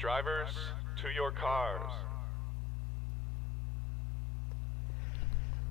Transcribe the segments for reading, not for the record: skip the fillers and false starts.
Drivers, to your cars.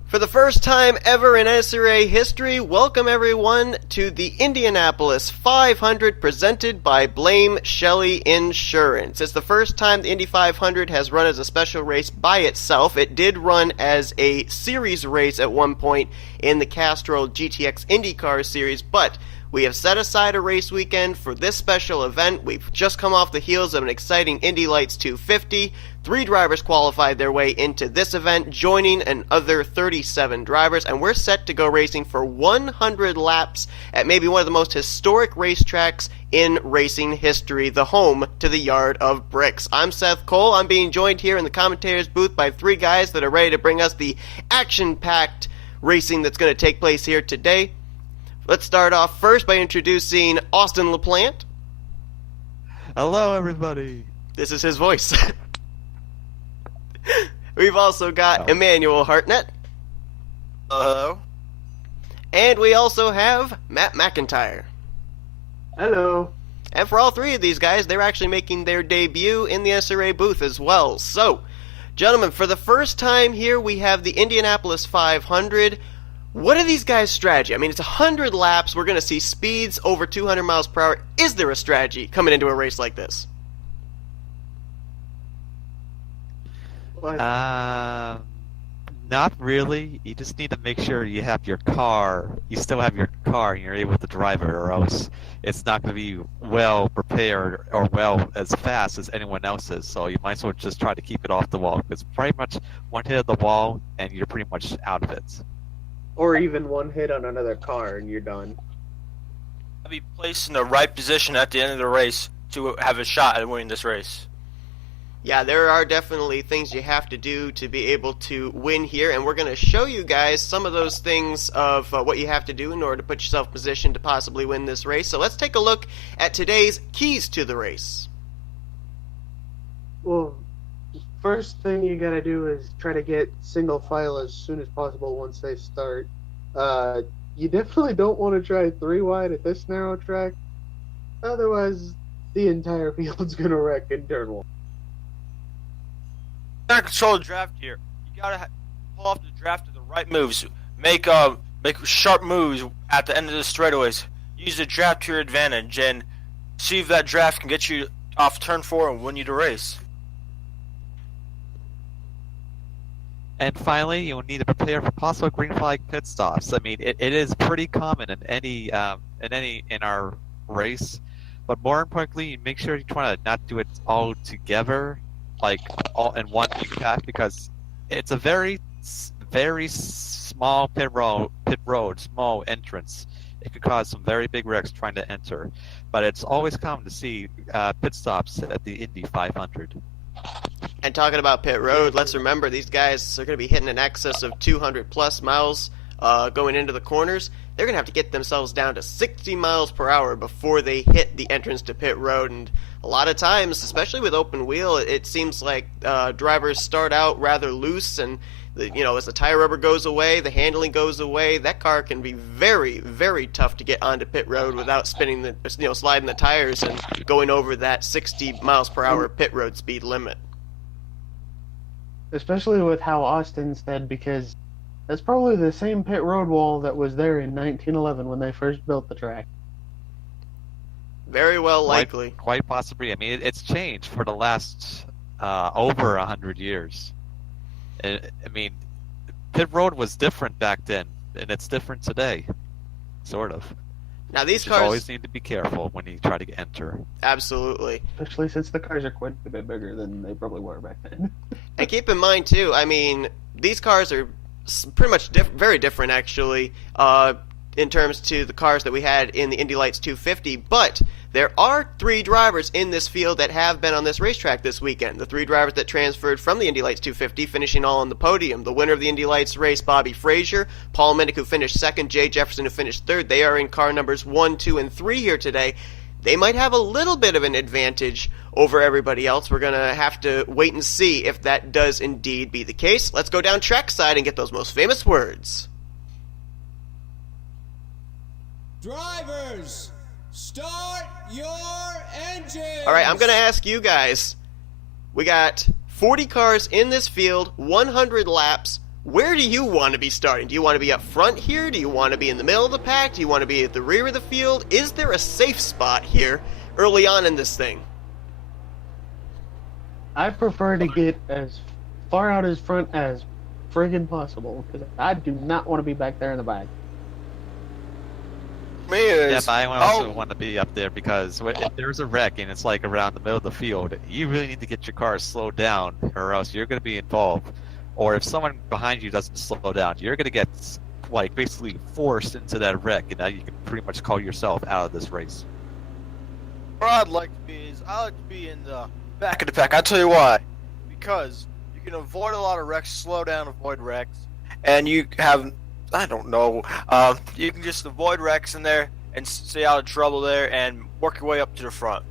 For the first time ever in NNSCRA history, welcome everyone to the Indianapolis 500 presented by Blame Shelly Insurance. It's the first time the Indy 500 has run as a special race by itself. It did run as a series race at one point in the Castrol GTX IndyCar series, but we have set aside a race weekend for this special event. We've just come off the heels of an exciting Indy Lights 250. 3 drivers qualified their way into this event, joining another 37 drivers, and we're set to go racing for 100 laps at maybe one of the most historic racetracks in racing history, the home to the Yard of Bricks. I'm Seth Cole. I'm being joined here in the commentators booth by 3 guys that are ready to bring us the action-packed racing that's going to take place here today. Let's start off first by introducing Austin LaPlante. Hello, everybody. This is his voice. We've also got Emmanuel Hartnett. Hello. And we also have Matt McIntire. Hello. And for all 3 of these guys, they're actually making their debut in the SRA booth as well. So, gentlemen, for the first time here, we have the Indianapolis 500. What are these guys' strategy? I mean, it's 100 laps. We're going to see speeds over 200 miles per hour. Is there a strategy coming into a race like this? Not really. You just need to make sure you have your car. You still have your car and you're able to drive it, or else it's not going to be well prepared or well as fast as anyone else's. So you might as well just try to keep it off the wall, because pretty much one hit of the wall and you're pretty much out of it. Or even one hit on another car and you're done. I'll be placed in the right position at the end of the race to have a shot at winning this race. Yeah, there are definitely things you have to do to be able to win here, and we're going to show you guys some of those things of what you have to do in order to put yourself in position to possibly win this race. So let's take a look at today's keys to the race. Well, first thing you gotta do is try to get single file as soon as possible once they start. You definitely don't want to try 3 wide at this narrow track, otherwise the entire field's gonna wreck in turn 1. You gotta control the draft here. You gotta pull off the draft to the right moves. Make sharp moves at the end of the straightaways. Use the draft to your advantage and see if that draft can get you off turn 4 and win you the race. And finally, you'll need to prepare for possible green flag pit stops. I mean, it is pretty common in our race, but more importantly, you make sure you try to not do it all together, like all in one pack, because it's a very small pit road, small entrance. It could cause some very big wrecks trying to enter, but it's always common to see pit stops at the Indy 500. And talking about pit road, let's remember these guys are going to be hitting in excess of 200 plus miles going into the corners. They're going to have to get themselves down to 60 miles per hour before they hit the entrance to pit road. And a lot of times, especially with open wheel, it seems like drivers start out rather loose, and as the tire rubber goes away, the handling goes away. That car can be very, very tough to get onto pit road without sliding the tires and going over that 60 miles per hour pit road speed limit. Especially with how Austin said, because that's probably the same pit road wall that was there in 1911 when they first built the track. Very well likely. Quite possibly. I mean, it's changed for the last over 100 years. I mean, pit road was different back then, and it's different today, sort of. Now these You cars always need to be careful when you try to enter. Absolutely. Especially since the cars are quite a bit bigger than they probably were back then. And keep in mind too, I mean, these cars are pretty much very different actually in terms to the cars that we had in the Indy Lights 250, but there are 3 drivers in this field that have been on this racetrack this weekend. The 3 drivers that transferred from the Indy Lights 250, finishing all on the podium. The winner of the Indy Lights race, B Fraser, Paul Minnick, who finished 2nd, J Jefferson, who finished 3rd. They are in car numbers 1, 2, and 3 here today. They might have a little bit of an advantage over everybody else. We're going to have to wait and see if that does indeed be the case. Let's go down trackside and get those most famous words. Drivers, start your engines! All right, I'm going to ask you guys, We got 40 cars in this field, 100 laps. Where do you want to be starting? Do you want to be up front here? Do you want to be in the middle of the pack? Do you want to be at the rear of the field? Is there a safe spot here early on in this thing? I prefer to get as far out as front as friggin' possible, because I do not want to be back there in the back. Yeah, but I also want to be up there because if there's a wreck and it's like around the middle of the field, you really need to get your car slowed down or else you're going to be involved. Or if someone behind you doesn't slow down, you're going to get like basically forced into that wreck, and now you can pretty much call yourself out of this race. Where I'd like to be is I like to be in the back of the pack. I'll tell you why. Because you can avoid a lot of wrecks, slow down, avoid wrecks, and you have, I don't know, you can just avoid wrecks in there and stay out of trouble there and work your way up to the front.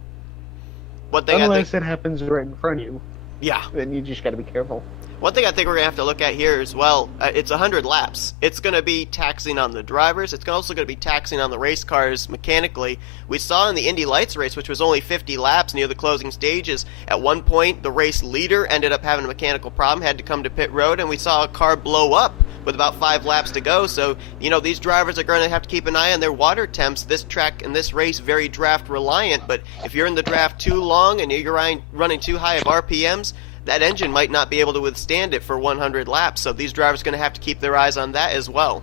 One thing Unless it happens right in front of you. Yeah. Then you just got to be careful. One thing I think we're going to have to look at here as well, it's 100 laps. It's going to be taxing on the drivers. It's also going to be taxing on the race cars mechanically. We saw in the Indy Lights race, which was only 50 laps near the closing stages, at one point the race leader ended up having a mechanical problem, had to come to pit road, and we saw a car blow up with about 5 laps to go. So, you know, these drivers are going to have to keep an eye on their water temps. This track and this race very draft reliant, but if you're in the draft too long and you're running too high of RPMs, that engine might not be able to withstand it for 100 laps, so these drivers are going to have to keep their eyes on that as well.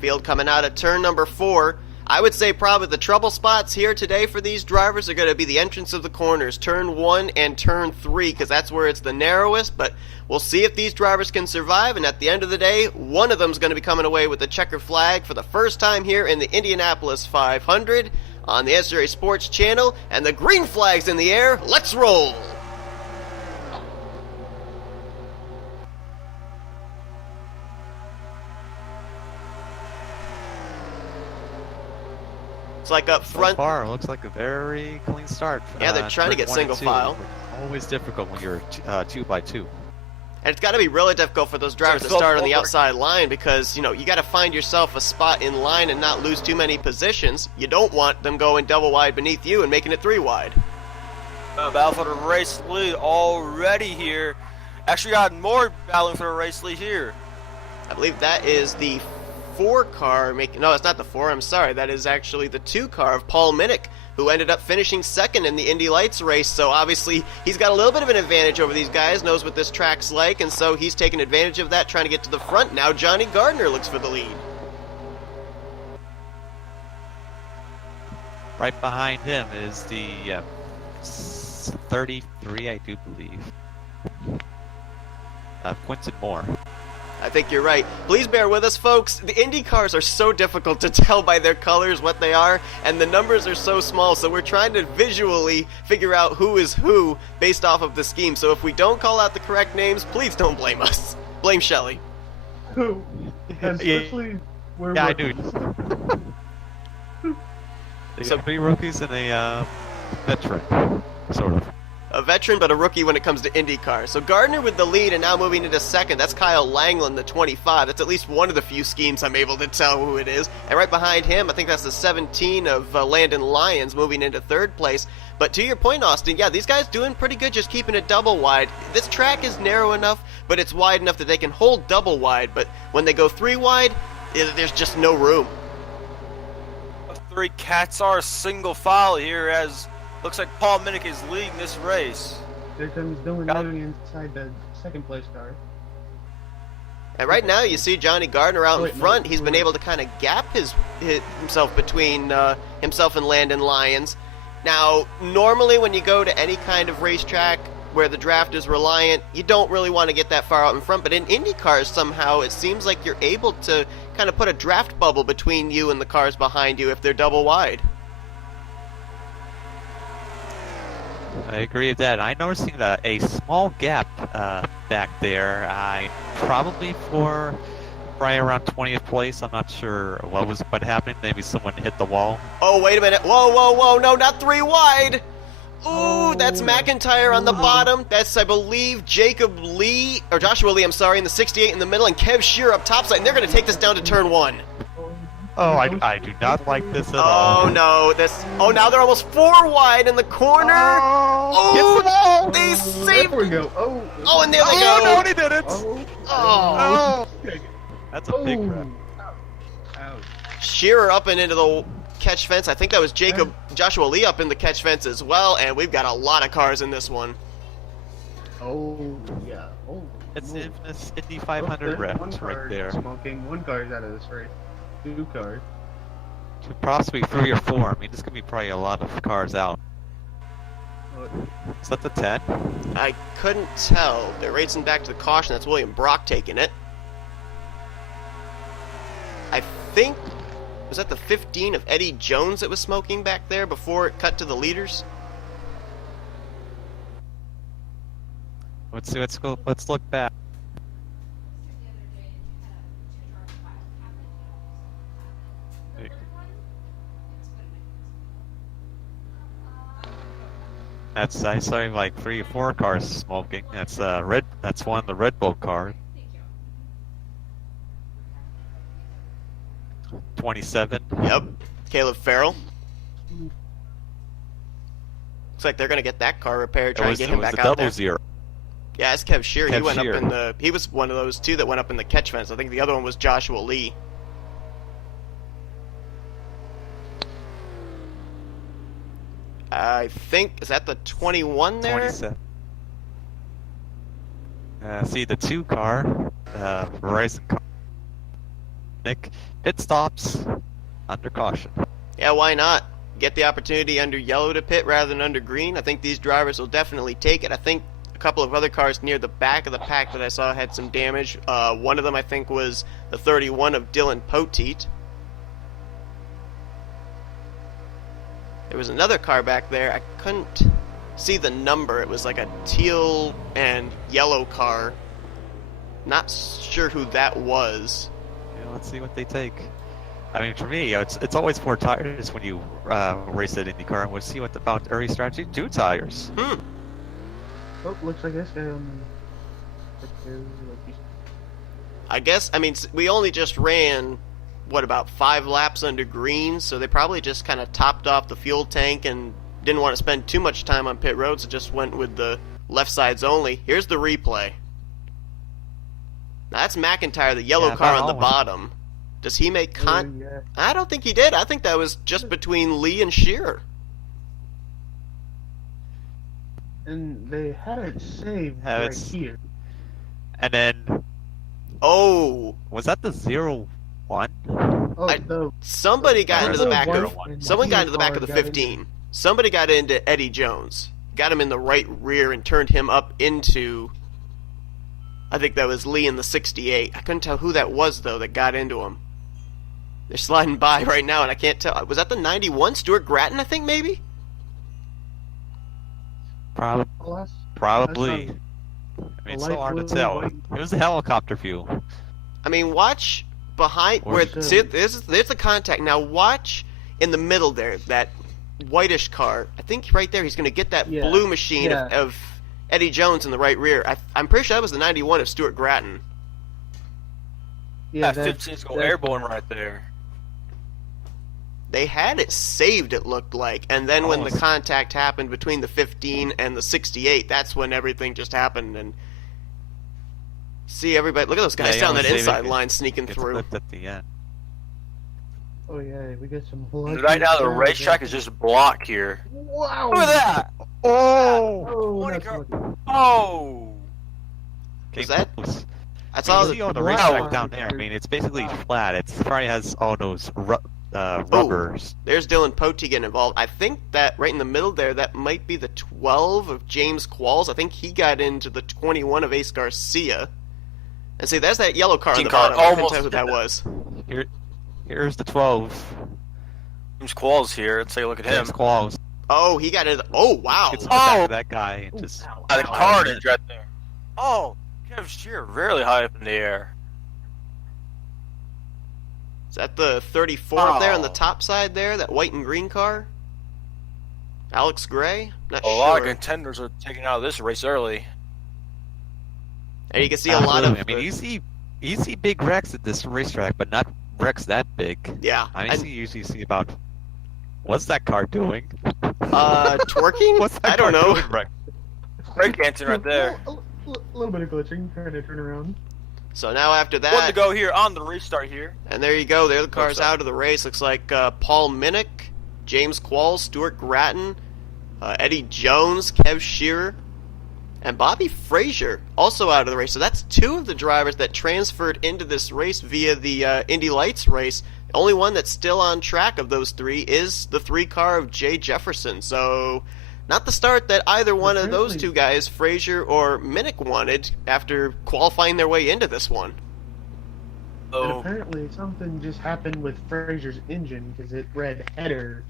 Field coming out at turn number 4. I would say probably the trouble spots here today for these drivers are going to be the entrance of the corners, turn 1 and turn 3, because that's where it's the narrowest, but we'll see if these drivers can survive, and at the end of the day, one of them is going to be coming away with the checker flag for the first time here in the Indianapolis 500 on the NNSCRA Sports Channel, and the green flag's in the air. Let's roll! It's like up front. So far, it looks like a very clean start. Yeah, they're trying to get single file. Always difficult when you're 2 by 2. And it's got to be really difficult for those drivers to start on the outside line because, you know, you got to find yourself a spot in line and not lose too many positions. You don't want them going double wide beneath you and making it 3 wide. Battle for the race lead already here. Actually got more battling for the race lead here. I believe that is the 4 car making. No, it's not the 4. I'm sorry. That is actually the 2 car of P Minnick, who ended up finishing second in the Indy Lights race. So obviously he's got a little bit of an advantage over these guys, knows what this track's like, and so he's taking advantage of that, trying to get to the front. Now J Gardner looks for the lead. Right behind him is the 33, I do believe. Quinton Moore. I think you're right. Please bear with us, folks. The Indy cars are so difficult to tell by their colors what they are, and the numbers are so small, so we're trying to visually figure out who is who based off of the scheme. So if we don't call out the correct names, please don't blame us. Blame Shelly. Who? Especially where I do. They got 3 rookies and a veteran, sort of. A veteran, but a rookie when it comes to IndyCar. So Gardner with the lead and now moving into second. That's K Langeland, the 25. That's at least one of the few schemes I'm able to tell who it is. And right behind him, I think that's the 17 of L Lyons moving into third place. But to your point, Austin, yeah, these guys doing pretty good just keeping it double wide. This track is narrow enough, but it's wide enough that they can hold double wide. But when they go 3 wide, there's just no room. 3 cats are single file here as looks like P Minnick is leading this race. There comes Dylan Young inside the second place car. And right now you see J Gardner out in front. He's been able to kind of gap himself between himself and L Lyons. Now, normally when you go to any kind of racetrack where the draft is reliant, you don't really want to get that far out in front. But in IndyCars, somehow it seems like you're able to kind of put a draft bubble between you and the cars behind you if they're double wide. I agree with that. I'm noticing a small gap back there. Probably for right around 20th place. I'm not sure what happened. Maybe someone hit the wall. Oh, wait a minute. Whoa, whoa, whoa. No, not 3 wide. Ooh, that's McIntyre on the bottom. That's, I believe, Joshua Lee, I'm sorry, in the 68 in the middle, and K Shearer up topside. And they're going to take this down to turn 1. Oh, I do not like this at all. Oh no, now they're almost 4 wide in the corner. Oh, they saved. There we go. Oh. Oh, and there they Oh, go. no, they didn't. Oh. That's a big crap. Ouch. Shearer up and into the catch fence. I think that was Joshua Lee up in the catch fence as well, and we've got a lot of cars in this one. Oh, yeah. Oh, It's no. the infamous Indy 500 One reps car right there. Smoking. 1 car's out of this race. 2 cars. Possibly 3 or 4. I mean, there's going to be probably a lot of cars out. Oh, Is that the 10? I couldn't tell. They're racing back to the caution. That's William Brock taking it. I think, was that the 15 of Eddie Jones that was smoking back there before it cut to the leaders? Let's see. Let's look back. I saw like 3 or 4 cars smoking. That's red. That's one of the Red Bull cars. 27. Yep. Caleb Farrell. Looks like they're going to get that car repaired, try and get him back the out double there. 0. Yeah, it's Kev Shearer. He Kev went Shearer. up in the. He was one of those 2 that went up in the catch fence. I think the other one was Joshua Lee. I think, is that the 21 there? 27. See the 2 car, Verizon car. Nick, pit stops under caution. Yeah, why not? Get the opportunity under yellow to pit rather than under green. I think these drivers will definitely take it. I think a couple of other cars near the back of the pack that I saw had some damage. One of them I think was the 31 of Dylan Poteet. There was another car back there. I couldn't see the number. It was like a teal and yellow car. Not sure who that was. Yeah, let's see what they take. I mean, for me, it's always 4 tires when you race at IndyCar, and we'll see what about early strategy. 2 tires. Oh, looks like this guy I guess, I mean, we only just ran, what, about 5 laps under green, so they probably just kind of topped off the fuel tank and didn't want to spend too much time on pit road, so just went with the left sides only. Here's the replay. Now, that's McIntyre, the yellow Yeah, car about on the almost. bottom. Does he make Yeah. I don't think he did. I think that was just between Lee and Shearer. And they had it saved Yeah, right it's- here. And then, Oh, was that the 0-1? Oh, I- the somebody got into the back of someone got into the back of the got in. 15. Somebody got into Eddie Jones. Got him in the right rear and turned him up into, I think that was Lee in the 68. I couldn't tell who that was, though, that got into him. They're sliding by right now, and I can't tell. Was that the 91? Stuart Gratton, I think, maybe? Probably. That's I mean, it's light so hard to blue, tell. white. It was a helicopter view. I mean, watch behind Or where. should- See, there's the contact. Now watch in the middle there, that whitish car. I think right there he's going to get that Yeah, blue machine yeah. of Eddie Jones in the right rear. I'm pretty sure that was the 91 of Stuart Gratton. Yeah, That 15's go that's- airborne right there. They had it saved, it looked like, and then when the Almost. contact happened between the 15 and the 68, that's when everything just happened. And see everybody, look at those guys Yeah, down yeah, that saving inside it. line sneaking Gets through. flipped at the end. Oh yeah, we got some blood. Right now, the racetrack is just blocked here. Wow! Look at that! Oh! Oh, What a that's car- lucky. Oh! Was that- Close. I I saw see the on the Wow. racetrack down there. I mean, it's basically flat. It probably has all those rubbers. There's Dylan Poteet getting involved. I think that right in the middle there, that might be the 12 of James Qualls. I think he got into the 21 of Ace Garcia. And see, there's that yellow car on the Team car bottom. I couldn't almost tell who that did was. Here's the 12. James Qualls here. Let's take a look at him. James Qualls. Oh, he got into. Oh, wow. Gets in the back of that guy and just. The car is right there. Oh! Kev Shearer really high up in the air. Is that the 34 up there on the Oh. top side there? That white and green car? Alex Gray? Not A lot of sure. contenders are taking out of this race early. And you can see a lot of. I mean, you see big wrecks at this racetrack, but not wrecks that big. Yeah. I mean, you usually see about, what's that car doing? Twerking? What's that I don't car know. doing, Rex? Breakdancing right there. A little bit of glitching, trying to turn around. So now after One to that, go here on the restart here. and there you go. There the cars so. out of the race. Looks like Paul Minnick, James Quail, Stuart Gratton, Eddie Jones, K Shearer, and Bobby Fraser also out of the race. So that's two of the drivers that transferred into this race via the Indy Lights race. The only one that's still on track of those three is the 3-car of J Jefferson. So not the start that either one of those two guys, Fraser or Minnick, wanted after qualifying their way into this one. And Oh, apparently something just happened with Fraser's engine because it read header,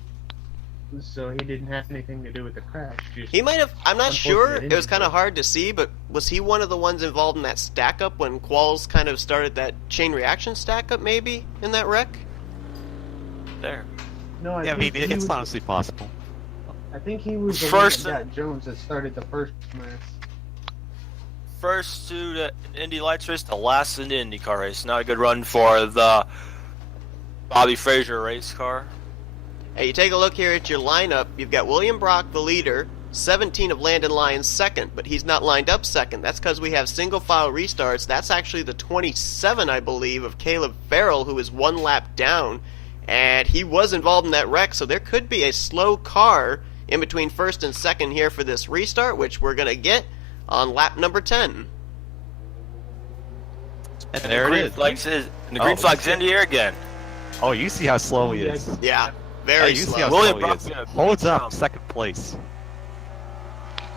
so he didn't have anything to do with the crash. He might have, I'm not sure, Unfortunate it was engine kind of failure. hard to see, but was he one of the ones involved in that stack up when Qualls kind of started that chain reaction stack up maybe in that wreck? there. No, Yeah, I mean, it's honestly possible. I think he was the First- one that got Jones that started the first mess. First to the Indy Lights race, the last in the IndyCar race. Not a good run for the Bobby Fraser race car. Hey, you take a look here at your lineup. You've got William Brock, the leader, 17 of Landon Lyons second, but he's not lined up second. That's because we have single file restarts. That's actually the 27, I believe, of K Farrell, who is one lap down, and he was involved in that wreck, so there could be a slow car in between first and second here for this restart, which we're going to get on lap number 10. And there it is. And the green flag's in the air again. Oh, you see how slow he is. Yeah, Oh, very you see slow. how William slow he is. Brock's gonna Holds beat up Trump. second place.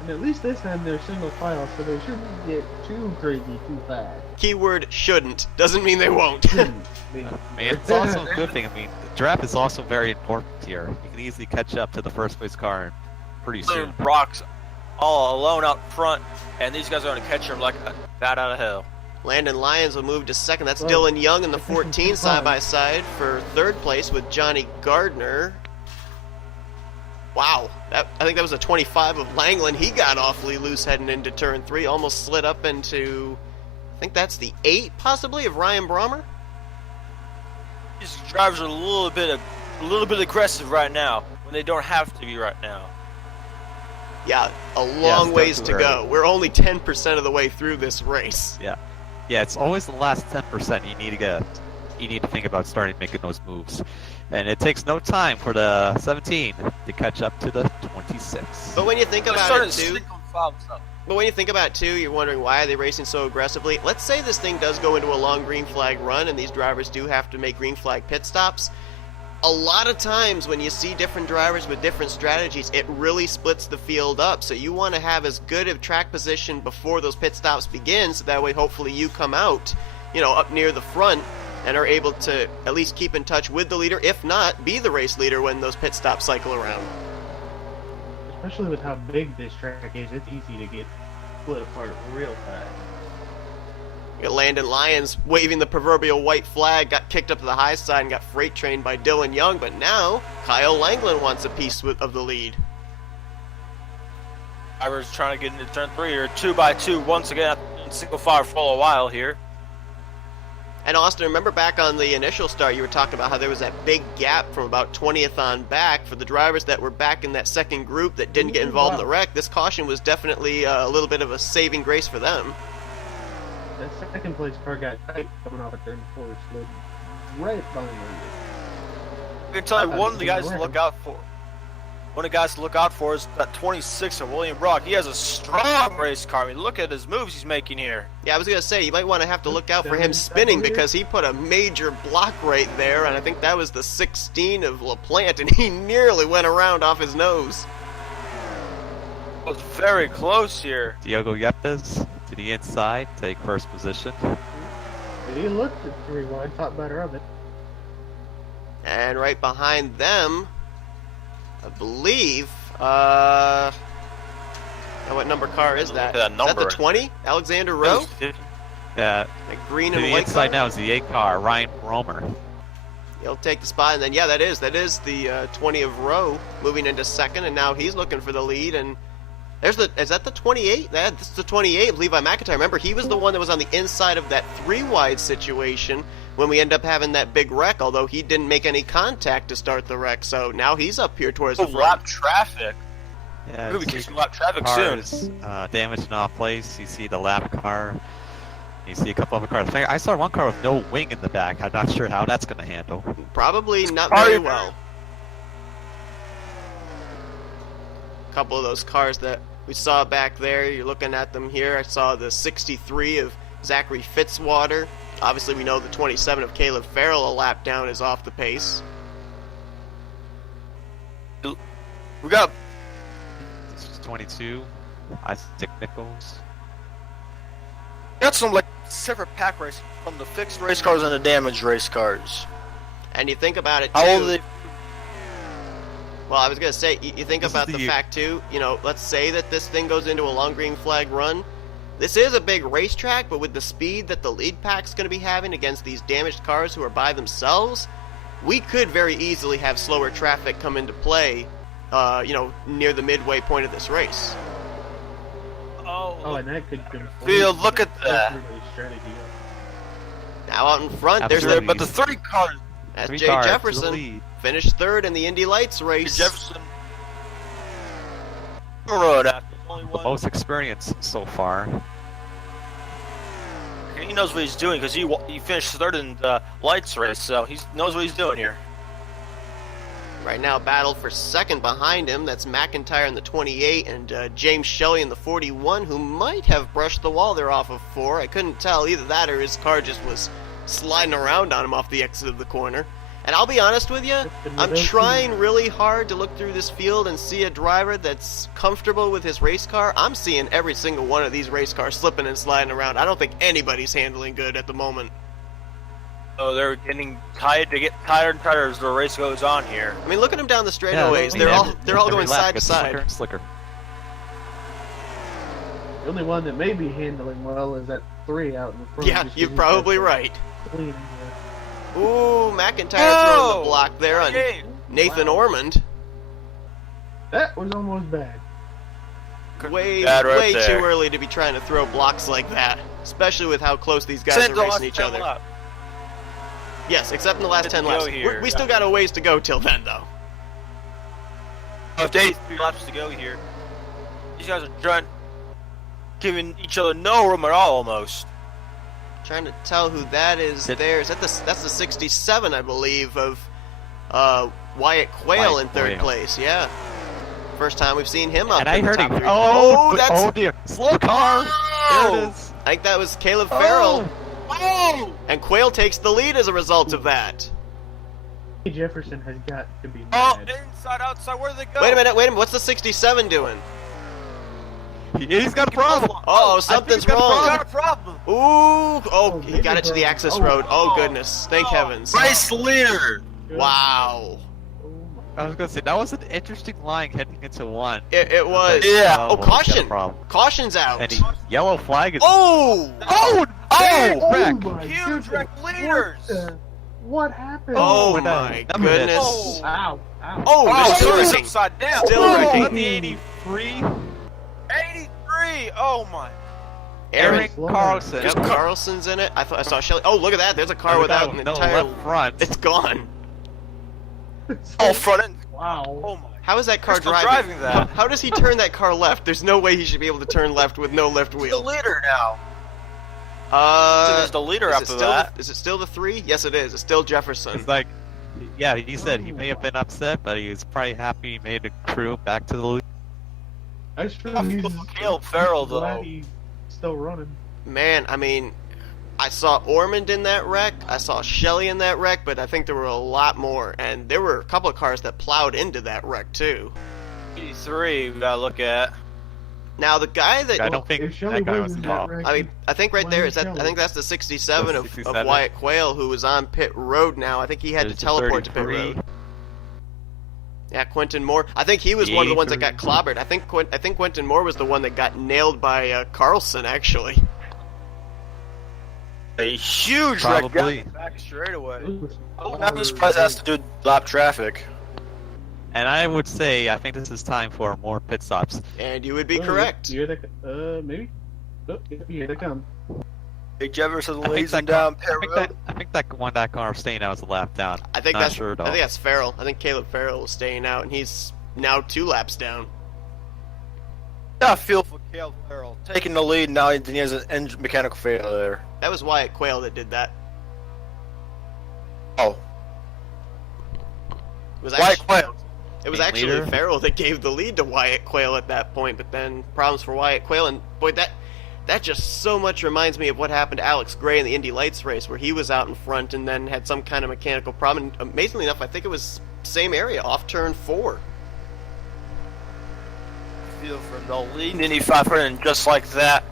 And at least this time they're single file, so they shouldn't get too crazy too fast. Keyword shouldn't. Doesn't mean they won't. I mean, it's also a good thing. I mean, the draft is also very important here. You can easily catch up to the first place car pretty soon. William Brock's all alone out front, and these guys are going to catch him like a bat out of hell. Landon Lyons will move to second. That's Well, Dylan Young in the I think 14 it's side fine. by side for third place with Johnny Gardner. Wow, I think that was a 25 of Langeland. He got awfully loose heading into turn 3, almost slid up into, I think that's the 8 possibly of Ryan Brommer. These drivers are a little bit aggressive right now when they don't have to be right now. Yeah, a long Yes, ways that's to right. go. We're only 10% of the way through this race. Yeah, it's always the last 10% you need to think about starting making those moves. And it takes no time for the 17 to catch up to the 26. But when you think They're about starting it to too, single file up. But when you think about it too, you're wondering why are they racing so aggressively? Let's say this thing does go into a long green flag run and these drivers do have to make green flag pit stops. A lot of times when you see different drivers with different strategies, it really splits the field up. So you want to have as good of track position before those pit stops begin, so that way hopefully you come out, up near the front and are able to at least keep in touch with the leader, if not, be the race leader when those pit stops cycle around. Especially with how big this track is, it's easy to get split apart real fast. You got Landon Lyons waving the proverbial white flag, got kicked up to the high side and got freight trained by Dylan Young, but now K Langeland wants a piece of the lead. Drivers trying to get into turn 3 or 2x2 once again in single file for a while here. And Austin, remember back on the initial start, you were talking about how there was that big gap from about 20th on back for the drivers that were back in that second group that didn't get involved in the wreck. This caution was definitely a little bit of a saving grace for them. That second place car got tight coming off at turn 4, slid right behind me. I can tell you one of the guys to look out for. One of the guys to look out for is that 26 of William Brock. He has a strong race car. I mean, look at his moves he's making here. Yeah, I was going to say, you might want to have to look out for him spinning because he put a major block right there, and I think that was the 16 of LaPlante, and he nearly went around off his nose. It was very close here. Diogo Yepez to the inside, take first position. He looked at 3 wide, thought better of it. And right behind them, I believe, now what number car is that? Look at that Is that number. the 20? Alexander Rowe? That That green to and the white inside car? now is the 8 car, Ryan Brommer. He'll take the spot, and then, yeah, that is the 20 of Rowe moving into second, and now he's looking for the lead, and is that the 28? That's the 28 of Levi McIntyre. Remember, he was the one that was on the inside of that 3 wide situation when we end up having that big wreck, although he didn't make any contact to start the wreck, so now he's up here towards the front. Lap traffic. Yeah, We're going to be catching lap traffic soon. cars damaged in off place. You see the lap car. You see a couple other cars. I saw one car with no wing in the back. I'm not sure how that's going to handle. Probably not very well. A couple of those cars that we saw back there, you're looking at them here. I saw the 63 of Zachary Fitzwater. Obviously, we know the 27 of Caleb Farrell, a lap down, is off the pace. We got 22. Isaac Nicholls. got some like separate pack racing from the fixed race cars and the damaged race cars. And you think about it, too. How old are they? Well, I was going to say, you think This about is the the- fact, too, you know, let's say that this thing goes into a long green flag run. This is a big racetrack, but with the speed that the lead pack's going to be having against these damaged cars who are by themselves, we could very easily have slower traffic come into play, you know, near the midway point of this race. Oh, and that could Phil, look at that. everybody's strategy. Now out in front, there's Absolutely. But the 3 cars, that's Three J cars to the Jefferson, lead. finished third in the Indy Lights J race. Jefferson. Road after only The one. most experience so far. He knows what he's doing because he finished third in the lights race, so he knows what he's doing here. Right now, battled for second behind him. That's McIntire in the 28 and James Shelly in the 41, who might have brushed the wall there off of 4. I couldn't tell. Either that or his car just was sliding around on him off the exit of the corner. And I'll be honest with you, I'm trying really hard to look through this field and see a driver that's comfortable with his race car. I'm seeing every single one of these race cars slipping and sliding around. I don't think anybody's handling good at the moment. So they're getting tired. They get tired and tired as the race goes on here. I mean, look at them down the Yeah, straightaways. I mean, they're all every going lap side to gets side. Slicker and slicker. The only one that may be handling well is that 3 out in the front. Yeah, just 'cause you're he's probably got right. clean, Ooh, McIntyre throwing the block there on Okay. Nathan Wow. Ormond. That was almost bad. Way Bad right way there. too early to be trying to throw blocks like that, especially with how close these guys Send are the racing last each 10 other. lap. Yes, except in the last Good 10 to laps. go here. We still got a ways to go till then, though. If they 3 laps to go here, these guys are trying, giving each other no room at all almost. Trying to tell who that is there. Is that that's the 67, I believe, of Wyatt Quail Wyatt in third Quail. place. Yeah. First time we've seen him up And in I the heard top him. 3. Oh dear. Slow car. There it is. I think that was Caleb Farrell. Oh! And Quail takes the lead as a result of that. J Jefferson has got to be Oh, mad. inside, outside, where do they go? Wait a minute. What's the 67 doing? He's got a problem. Oh, I think something's he's got a wrong. Got a problem. Ooh! Oh, he maybe got it to the wrong. access Oh, road. Oh, oh. goodness. Thank heavens. Race leader. Wow. Oh I was gonna say that was an interesting line heading into 1. It was. Yeah. Oh, well, he's got a caution. problem. Caution's out. And yellow flag is. Oh! Oh! Oh! Wreck. my Huge goodness. wreck leaders. What happened? Oh With my that number goodness. Oh. Ow! Ow! Oh, Wow, still so it's wrecking. upside down. Still Oh, wrecking. on the 83. 83. Oh my. Aaron Slow Carlson. Yep, Carlson's in it. I thought I saw Shelly. Oh, look at that. There's a car without an no entire. left front. It's gone. Oh, front end. Wow! Oh my. How is that car They're still driving? driving that. How does he turn that car left? There's no way he should be able to turn left with no left He's the wheel. leader now. Uh, He's the leader is it after still that. is it still the 3? Yes, it is. It's still Jefferson. It's like, yeah, he said he may have been upset, but he was probably happy he made the crew back to the lead. I sure I he's feel Caleb Farrell, glad though. he's still running. Man, I mean, I saw Ormond in that wreck. I saw Shelly in that wreck, but I think there were a lot more. And there were a couple of cars that plowed into that wreck, too. 83, we gotta look at. Now, the guy that... I don't think If Shelly that guy was wins that involved. wreck, I mean, I think right there is that. Shelly. I think that's the 67 The of 67. Wyatt Quail, who was on pit road now. I think he had There's to the teleport to pit 33. road. Yeah, Quentin Moore. I think he was one of the ones that got Ethan. clobbered. I think Quentin Moore was the one that got nailed by Carlson, actually. A huge wreck Probably. down the back straight away. Ooh, I'm not surprised it has to do lap traffic. And I would say I think this is time for more pit stops. And you would be oh, correct. Here they maybe. Oh, here they come. J Jefferson I lays think him that down. I think that one that car staying out was a lap down. I think Not that's sure, though. I think that's Farrell. I think Caleb Farrell is staying out, and he's now 2 laps down. Yeah, I feel for K Farrell taking the lead. Now he has an engine mechanical failure. That was Wyatt Quail that did that. Oh, It was Wyatt actually, Quail. it was Team actually leader? Farrell that gave the lead to Wyatt Quail at that point, but then problems for Wyatt Quail, and boy, that just so much reminds me of what happened to Alex Gray in the Indy Lights race, where he was out in front and then had some kind of mechanical problem. And amazingly enough, I think it was same area, off turn 4. Feel for him. They'll lead Indy 500, and just like that,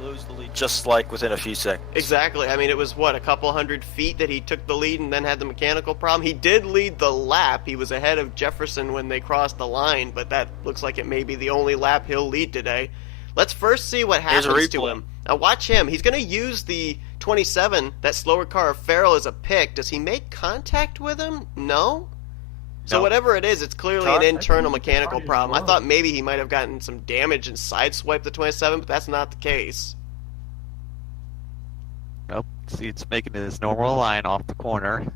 you lose the lead just like within a few seconds. Exactly. I mean, it was, what, a couple hundred feet that he took the lead and then had the mechanical problem? He did lead the lap. He was ahead of Jefferson when they crossed the line, but that looks like it may be the only lap he'll lead today. Let's first see what Here's a happens to replay. him. Now watch him. He's going to use the 27, that slower car of Farrell, as a pick. Does he make contact with him? No? So No. whatever it is, it's clearly Car- an internal I think mechanical the car is problem. I low. thought maybe he might have gotten some damage and sideswiped the 27, but that's not the case. Nope. See, it's making his normal line off the corner.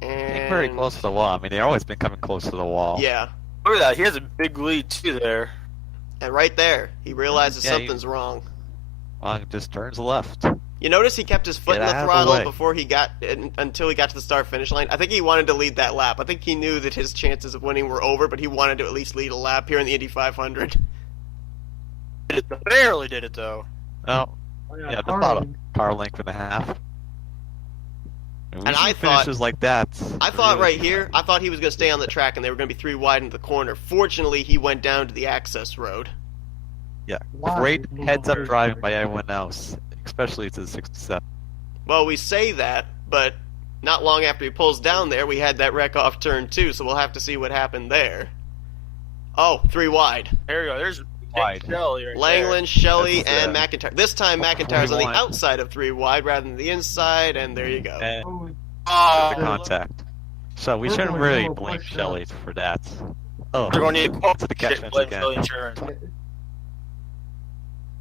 And Getting very close to the wall. I mean, they've always been coming close to the wall. Yeah. Look at that. He has a big lead too there. And right there, he realizes Yeah, something's wrong. Well, it just turns left. You notice he kept his foot Get in the out of the throttle way. before he got until he got to the start-finish line. I think he wanted to lead that lap. I think he knew that his chances of winning were over, but he wanted to at least lead a lap here in the Indy 500. Barely did it though. Oh, Oh, yeah, the car bottom lead. car length and a half. And I thought- finishes like that. I thought really- right here, I thought he was going to stay on the track and they were going to be 3 wide into the corner. Fortunately, he went down to the access road. Yeah, Wow. great heads-up driving by everyone else, especially to the 67. Well, we say that, but not long after he pulls down there, we had that wreck off turn 2, so we'll have to see what happened there. Oh, 3 wide. There you go. There's Wide. Shelly right Langeland, Shelly, That's, and McIntyre. This time McIntyre's on the 41. outside of 3 wide rather than the inside, and there you go. And Oh, there. Oh, the contact. So we We're shouldn't going really double blame push Shelley for that. Oh, They're going to need to the catch fence again. insurance.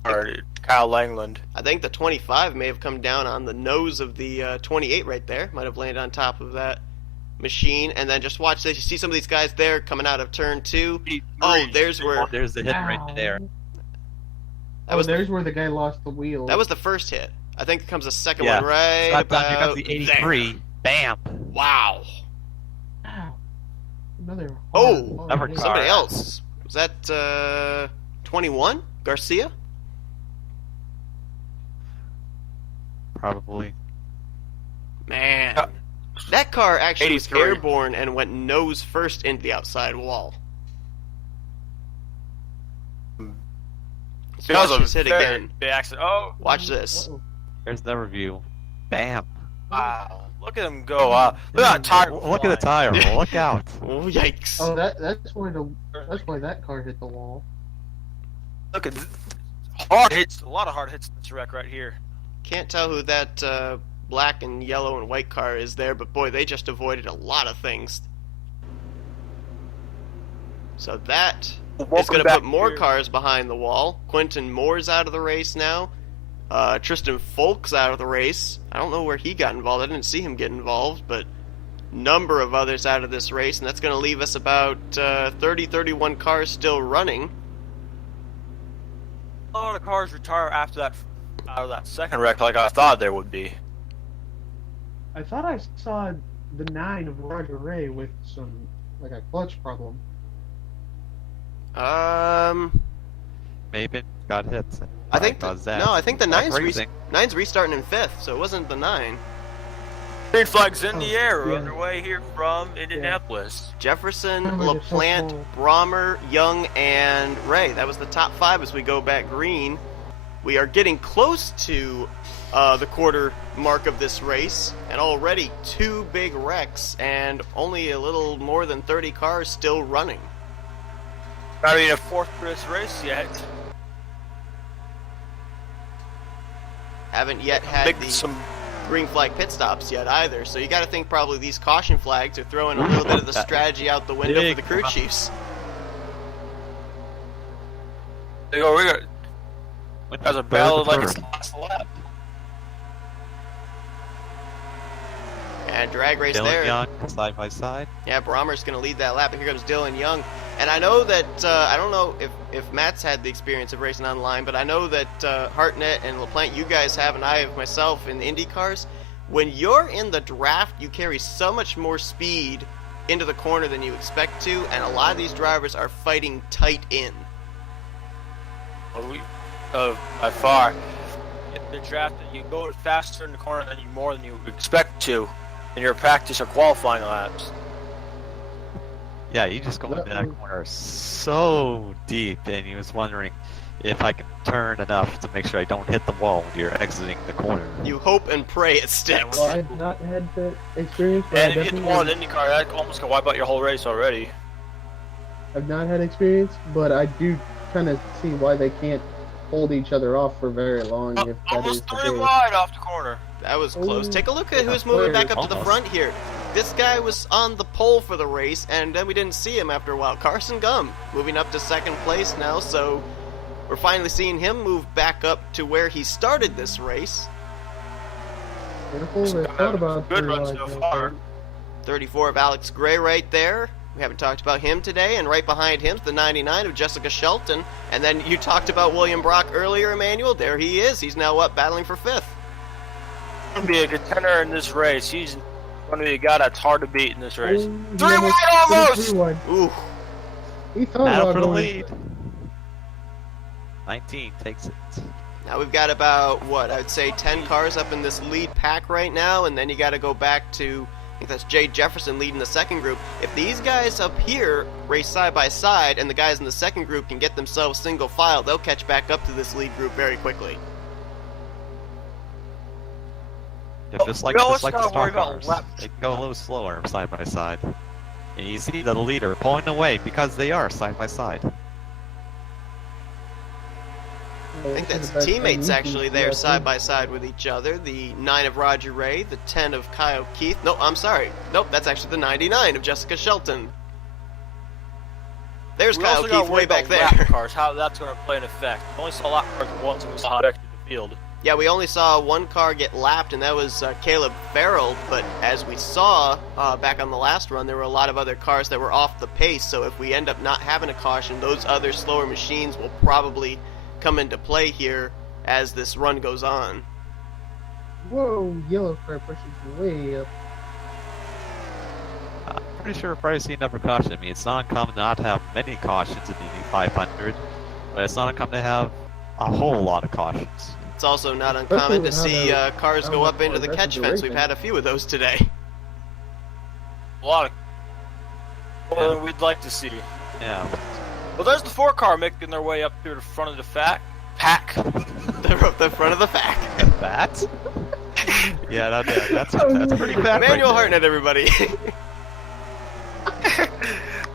Or Kyle Langeland. I think the 25 may have come down on the nose of the 28 right there. Might have landed on top of that machine. And then just watch this. You see some of these guys there coming out of turn 2. Oh, there's where There's the hit right ow. there. That was there's where the guy lost the wheel. that was the first hit. I think comes a second Yeah. one right Slap down, here about comes the 83. Bam! there. Wow. Ow. Another. Oh, another hit. car. Somebody else. Was that 21? Garcia? Probably. Man. Yeah. That car actually was 83. airborne and went nose first into the outside wall. So That was watch a this hit very again. big accident. Oh, Watch this. Uh-oh. There's the review. Bam! wow. Look at him go. Look at that tire. Look at the tire. Look out. Oh, yikes. Oh, that's why that car hit the wall. Look at hard hits. A lot of hard hits in this wreck right here. Can't tell who that black and yellow and white car is there, but boy, they just avoided a lot of things. So that is Welcome going to back put more here. cars behind the wall. Quentin Moore's out of the race now. Tristan Folk's out of the race. I don't know where he got involved. I didn't see him get involved, but number of others out of this race, and that's going to leave us about 31 cars still running. A lot of cars retire after that, out of that second wreck, like I thought there would be. I thought I saw the 9 of Roger Ray with like a clutch problem. Maybe got hit. I think caused that. no, I think the Like nine's racing. nine's restarting in 5th, so it wasn't the 9. Green flags in the Oh, air, yeah. underway here from Indianapolis. Jefferson, Oh, they're so LaPlante, cool. Brommer, Young, and Ray. That was the top 5 as we go back green. We are getting close to the quarter mark of this race, and already 2 big wrecks, and only a little more than 30 cars still running. Not even a fourth race yet. Haven't yet had the Some green flag pit stops yet either, so you got to think probably these caution flags are throwing a little bit of the strategy out the window for the crew chiefs. they go. We got Went as to a battle third like to it's third. last lap. And drag race Dylan there. Young, side by side. Yeah, Brommer's going to lead that lap, and here comes Dylan Young. And I know that, I don't know if Matt's had the experience of racing online, but I know that Hartnett and LaPlante, you guys have, and I have myself in the Indy cars. When you're in the draft, you carry so much more speed into the corner than you expect to, and a lot of these drivers are fighting tight in. By far. The draft, you go faster in the corner than you expect to in your practice or qualifying laps. Yeah, you just go into that corner so deep, and he was wondering if I can turn enough to make sure I don't hit the wall when you're exiting the corner. You hope and pray it sticks. Well, I've not had that experience. But And if you hit the wall in IndyCar, that almost can wipe out your whole race already. I've not had experience, but I do kind of see why they can't hold each other off for very long. If that is Almost the 3 case. wide off the corner. That was close. Ooh. Take a look at who's moving back up to the Almost. front here. This guy was on the pole for the race, and then we didn't see him after a while. Carson Gum moving up to second place now, so we're finally seeing him move back up to where he started this race. Careful, they thought about Good three run wide so there. far. 34 of Alex Gray right there. We haven't talked about him today, and right behind him's the 99 of Jessica Shelton. And then you talked about William Brock earlier, Emmanuel. There he is. He's now up battling for 5th. Going to be a contender in this race. He's going to be a guy that's hard to beat in this race. Oh, 3 he wide put it almost! 3 wide. Ooh. He thought Battle about for the going- lead. 19 takes it. Now we've got about, what, I'd say 10 cars up in this lead pack right now, and then you got to go back to, I think that's J Jefferson leading the second group. If these guys up here race side by side, and the guys in the second group can get themselves single file, they'll catch back up to this lead group very quickly. Yeah, just like we the always star gotta worry about cars, lap- they go a little slower side by side. And you see the leader pulling away because they are side by side. I think that's teammates actually there side by side with each other. The 9 of Roger Ray, the 10 of Kyle Keith. No, I'm sorry. Nope, that's actually the 99 of Jessica Shelton. There's We Kyle also gotta Keith worry way back about lap there. cars, how that's going to play an effect. We only saw lap cars once and we saw how it affected the field. Yeah, we only saw one car get lapped, and that was Caleb Farrell. But as we saw back on the last run, there were a lot of other cars that were off the pace. So if we end up not having a caution, those other slower machines will probably come into play here as this run goes on. Whoa, yellow car pushes you way up. I'm pretty sure we've probably seen another caution. I mean, it's not uncommon not to have many cautions in the Indy 500, but it's not uncommon to have a whole lot of cautions. It's also not uncommon to see cars how go much up into more the catch aggressive fence. racing. We've had a few of those today. A lot of more than we'd like to see. Yeah. Well, there's the 4 car making their way up to the front of the pack. The front of the pack. That? Yeah, that's pretty bad. Emmanuel right Hartnett, everybody.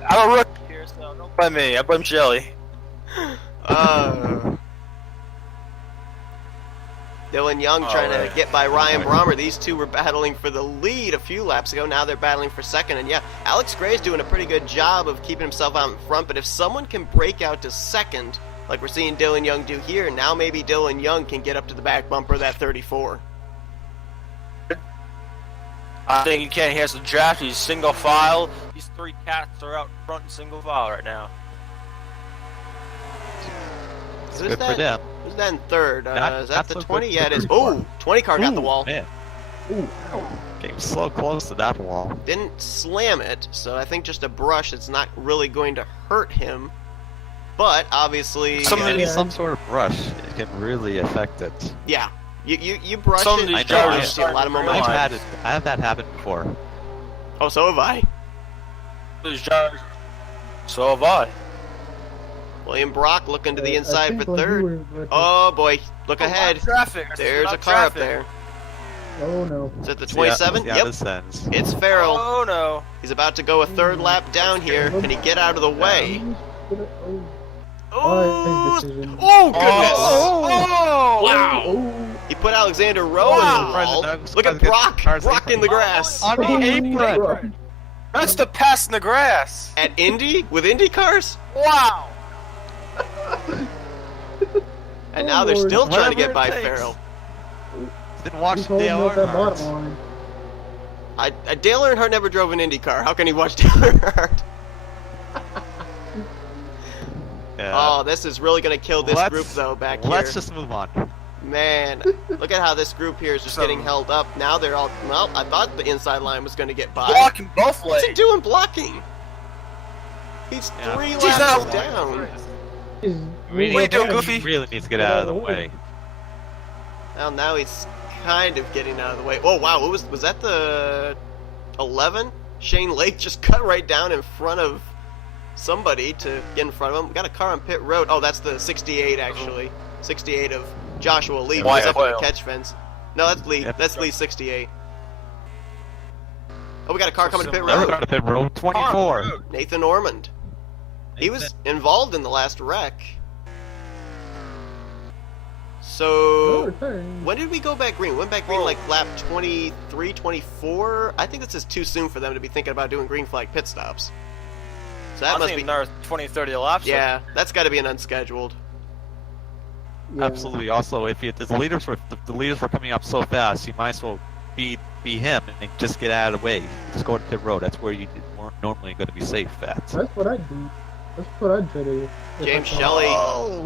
I'm a rookie here, so don't blame me. I blame Shelly. Dylan Young trying to get by Ryan Brommer. These two were battling for the lead a few laps ago. Now they're battling for second. And yeah, Alex Gray's doing a pretty good job of keeping himself out in front. But if someone can break out to second, like we're seeing Dylan Young do here, now maybe Dylan Young can get up to the back bumper of that 34. I think he can. He has the draft. He's single file. These 3 cats are out front in single file right now. Who's Good for them. Who's that in third? Is that Not the so 20? good Yeah, it for is. the Oh, 20 car got the Ooh, wall. Man. Ooh, Came so close to that wall. Didn't slam it, so I think just a brush. It's not really going to hurt him. But obviously, Some sort of brush, it can really affect it. yeah, you brush Some it. of these You drivers see a lot of starting momentum. to realize- I have that happen before. Oh, so have I. These drivers. So have I. William Brock looking to the I inside think for like you third. were about to- Oh boy, look ahead. Traffic. There's a car up there. Oh no. Is it the 27? Yeah, Yep, this ends. it's Farrell. Oh no. He's about to go a third lap down here. Can he get out of the way? Oh, Wise decision. oh goodness! Oh! Wow! Oh, He put Alexander Rowe Wow. in the wall. I'm Look at surprised Brock. cars Brock apron. in the grass. On the apron! That's the pass in the grass. At Indy? With Indy cars? Wow. And now they're still trying to get Whatever by it takes. Farrell. Didn't watch he's the holding DLR up that cards. bottom line. Dale Earnhardt never drove an Indy car. How can he watch Dale Earnhardt? Yeah. Oh, this is really going to kill this group, though, back here. Let's just move on. Man, look at how this group here is just getting held up. Now they're all... Well, I thought the inside line was going to get by. Blocking both What's he lanes. doing blocking? He's 3 laps down. Really, What are you doing, Goofy? He really needs to get out of the way. Well, now he's kind of getting out of the way. Oh, wow, was that the 11? Shane Lake just cut right down in front of somebody to get in front of him. Got a car on pit road. Oh, that's the 68, actually. 68 of Joshua Lee, who was up on the catch fence. No, that's Lee. Yep. That's Lee 68. Oh, we got a car coming to pit Now we're road. going to pit road 24. Nathan Ormond. He was involved in the last wreck. So, when did we go back green? We went back green like lap 23, 24? I think this is too soon for them to be thinking about doing green flag pit stops. So that I must think be... another 20, 30 laps. Yeah, that's got to be an unscheduled. Yeah. Absolutely. Also, if the leaders were coming up so fast, you might as well be him and just get out of the way. Just go to pit road. That's where you weren't normally going to be safe at. That's what I'd do. That's what I'd try to do. James Shelly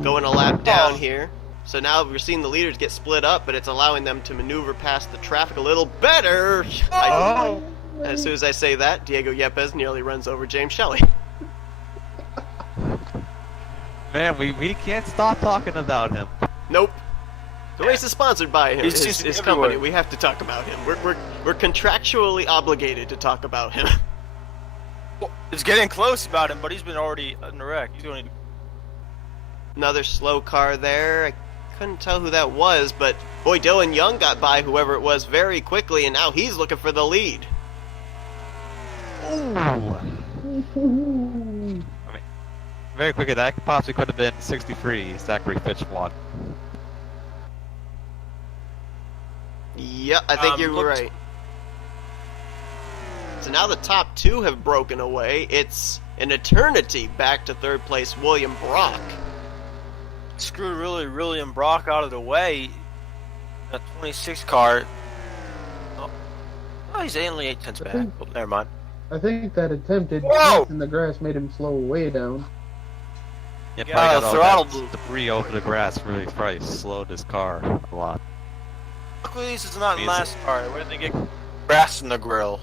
going a lap down here. So now we're seeing the leaders get split up, but it's allowing them to maneuver past the traffic a little better. Oh. And as soon as I say that, Diego Yepez nearly runs over James Shelly. Man, we can't stop talking about him. Nope. The race is sponsored by him, He his seems to be company. everywhere. We have to talk about him. We're contractually obligated to talk about him. Well, it's getting close about him, but he's been already in the wreck. He's going to... Another slow car there. I couldn't tell who that was, but boy, Dylan Young got by whoever it was very quickly, and now he's looking for the lead. Ooh. Very quickly, that possibly could have been 63, Zachary Fitzwater. Yeah, I think you're right. So now the top two have broken away. It's an eternity back to third place, William Brock. Screwed William Brock out of the way. That 26 car. Oh, he's only 8 tenths back. Well, never mind. I think that attempted Whoa! in the grass made him slow way down. Yeah, Yeah, probably got all throttle that move. debris over the grass really probably slowed his car a lot. Luckily, this is not Music. NASCAR. Where did they get grass in the grill?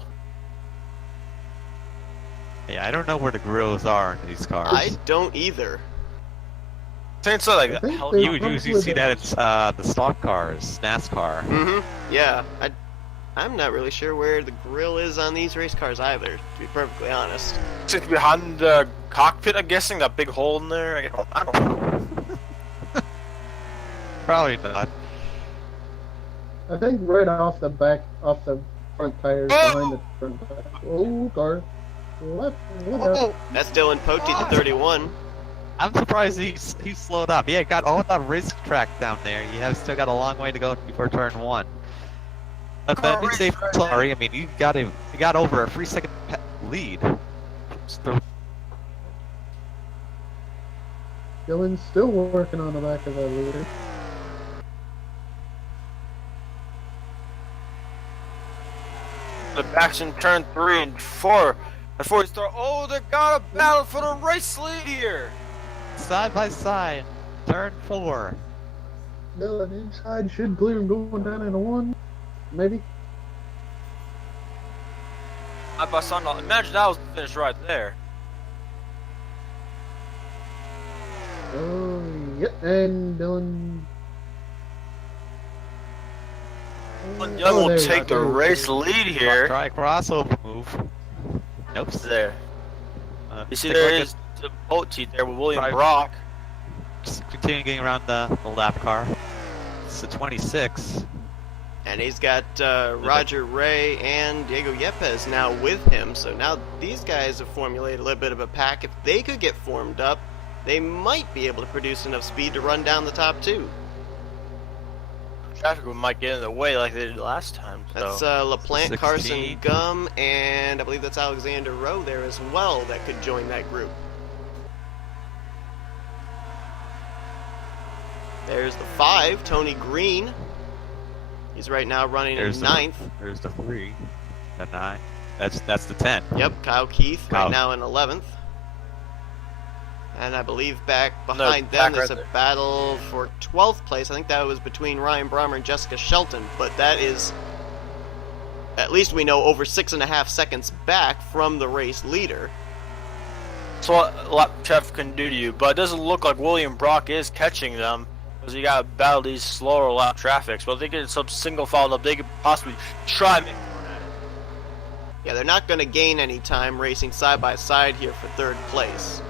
Yeah, I don't know where the grills are in these cars. I don't either. It's like I that. think Hell, they- You would usually see that in the stock cars, NASCAR. Mm-hmm. Yeah. I'm not really sure where the grill is on these race cars either, to be perfectly honest. it's behind the cockpit, I'm guessing. That big hole in there. I don't know. Probably not. I think right off the front tires behind the front tires. Oh, car. Left. That's Dylan Poteet, the 31. I'm surprised he slowed up. Yeah, got all that racetrack down there. You have still got a long way to go before turn 1. But that means they sorry. I mean, you got over a 3-second lead. Dylan's still working on the back of that leader. The back's in turn 3 and 4. Before we start, oh, they got a battle for the race lead here. Side by side, turn 4. Dylan inside should clear him going down into 1. Maybe. Imagine that was the finish right there. Oh, yep. And Dylan. Young Oh, will there you take go. the race lead here. Try a crossover move. Nope. There. You see, Take there like is the Poteet there with William Drive. Brock. Just continue getting around the lap car. It's a 26. And he's got Roger Ray and Diego Yepez now with him. So now these guys have formulated a little bit of a pack. If they could get formed up, they might be able to produce enough speed to run down the top two. Traffic might get in the way like they did last time. So. That's LaPlante, 16. Carson, Gum, and I believe that's Alexander Rowe there as well that could join that group. There's the 5, Tony Green. He's right now running in There's 9th. There's the 3. The 9. That's the 10. Yep, Kyle Keith right Kyle. now in 11th. And I believe back behind them back there's right a there. battle for 12th place. I think that was between Ryan Brommer and Jessica Shelton, but that is, at least we know, over 6.5 seconds back from the race leader. That's what lap traffic can do to you, but it doesn't look like William Brock is catching them because you got to battle these slower lap traffics. But if they get some single foul up, they could possibly try and make a run at it. Yeah, they're not going to gain any time racing side by side here for 3rd place.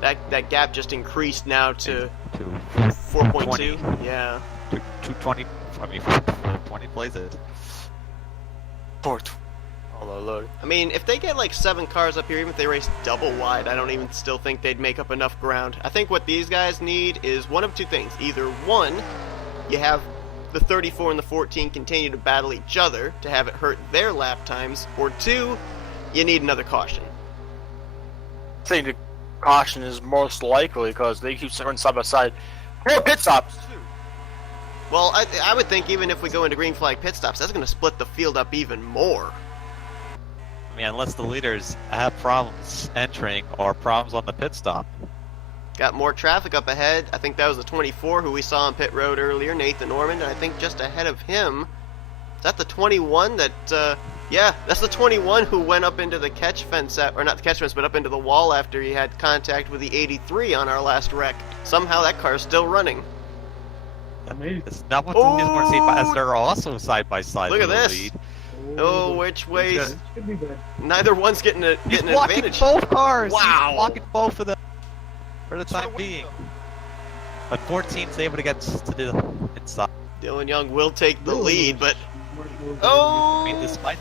That gap just increased now to 4.2. Yeah. 220. I mean, 420 places. Fourth. Oh, Lord. I mean, if they get like 7 cars up here, even if they race double wide, I don't even still think they'd make up enough ground. I think what these guys need is one of two things. Either one, you have the 34 and the 14 continue to battle each other to have it hurt their lap times, or 2, you need another caution. I think the caution is most likely because they keep running side by side. More pit stops, too. Well, I would think even if we go into green flag pit stops, that's going to split the field up even more. I mean, unless the leaders have problems entering or problems on the pit stop. Got more traffic up ahead. I think that was the 24 who we saw on pit road earlier, Nathan Ormond, and I think just ahead of him, is that the 21 that, yeah, that's the 21 who went up into the catch fence, or not the catch fence, but up into the wall after he had contact with the 83 on our last wreck. Somehow that car's still running. Amazing. It's not what the leaders want to see, as they're also side by side. Look at with the this. lead. Oh, which way? He's Should be good. Neither one's getting an He's advantage. blocking both cars. Wow. He's blocking both of them for the time being. But 14's able to get to the inside. Dylan Young will take the lead, but I oh, mean, despite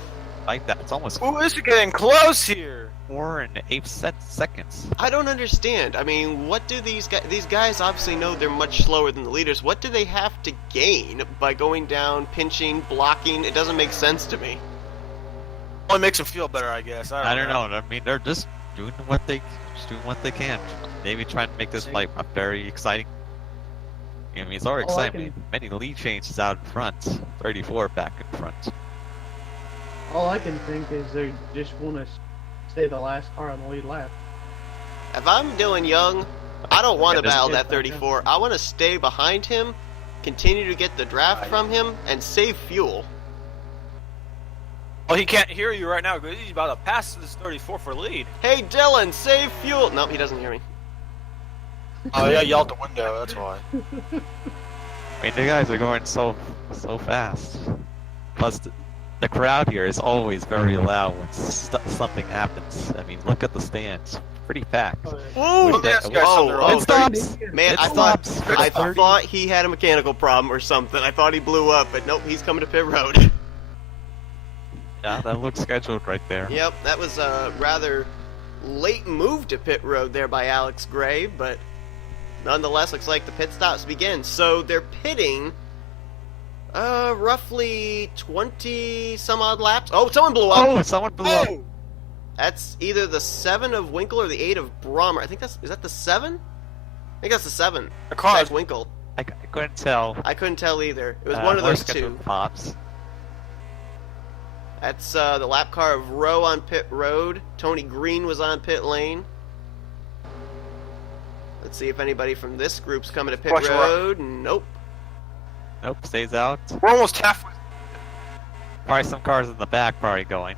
that, it's almost Ooh, this is getting close here. 4 and 8 seconds. I don't understand. I mean, what do these guys? These guys obviously know they're much slower than the leaders. What do they have to gain by going down, pinching, blocking? It doesn't make sense to me. Only makes them feel better, I guess. I don't know. I mean, they're just doing what they can. Maybe trying to make this like a very exciting. I mean, it's already All I exciting. Many lead changes out in front. 34 back in front. All I can think is they just want to stay the last car on the lead lap. If I'm Dylan Young, I don't want to Yeah, this battle is- that 34. I want to stay behind him, continue to get the draft from him, and save fuel. Well, he can't hear you right now because he's about to pass this 34 for lead. Hey, Dylan, save fuel. Nope, he doesn't hear me. Oh, yeah, yell out the window, that's why. I mean, the guys are going so fast. Plus, the crowd here is always very loud when something happens. I mean, look at the stands. Pretty packed. Whoa! With that- Whoa, It stops. Man, It I stops. thought he had a mechanical problem or something. I thought he blew up, but nope, he's coming to pit road. Yeah, that looks scheduled right there. Yep, that was a rather late move to pit road there by Alex Gray, but nonetheless, looks like the pit stops begin. So they're pitting roughly 20 some odd laps. Oh, someone blew up. Oh, someone blew up. Oh! That's either the 7 of Winkle or the 8 of Brommer. I think is that the 7? I think that's the 7. The car Zach Winkle. I couldn't tell. I couldn't tell either. It was one of those two. Pops. That's the lap car of Rowe on pit road. Tony Green was on pit lane. Let's see if anybody from this group's coming to pit Watch road. Nope. Nope, stays out. We're almost halfway. Probably some cars in the back probably going.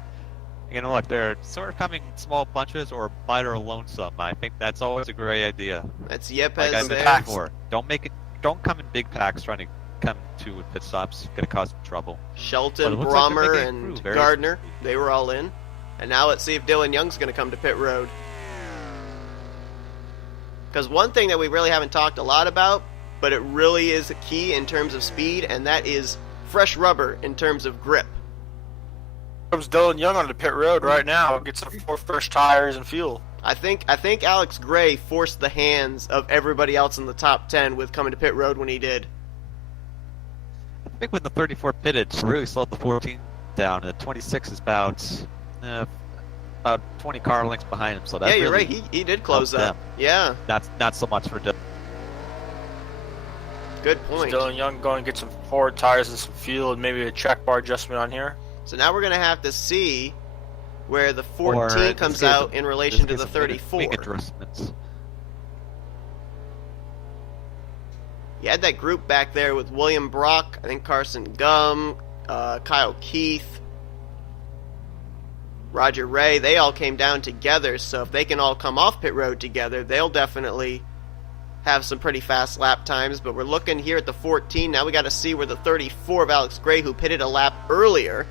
You know, look, they're sort of coming in small bunches or might or lonesome. I think that's always a great idea. That's Like Yepez I said there. before, don't come in big packs trying to come to pit stops. It's gonna cause some trouble. But Shelton, it looks like they're Brommer, making and improve. Very- Gardner. They were all in. And now let's see if Dylan Young's going to come to pit road. Because one thing that we really haven't talked a lot about, but it really is a key in terms of speed, and that is fresh rubber in terms of grip. Comes Dylan Young on the pit road right now. Gets some 4 fresh tires and fuel. I think Alex Gray forced the hands of everybody else in the top 10 with coming to pit road when he did. I think when the 34 pitted, it really slowed the 14 down. And the 26 is about 20 car lengths behind him. So that Yeah, you're really right. He did close helped up. Yeah, not so much for Dylan. good point. Dylan Young going to get some 4 tires and some fuel and maybe a track bar adjustment on here. So now we're going to have to see where the Or 14 in comes this case, out in relation to this the case, 34. wing adjustments. You had that group back there with William Brock, I think Carson Gum, Kyle Keith, Roger Ray. They all came down together, so if they can all come off pit road together, they'll definitely have some pretty fast lap times. But we're looking here at the 14. Now we got to see where the 34 of Alex Gray, who pitted a lap earlier,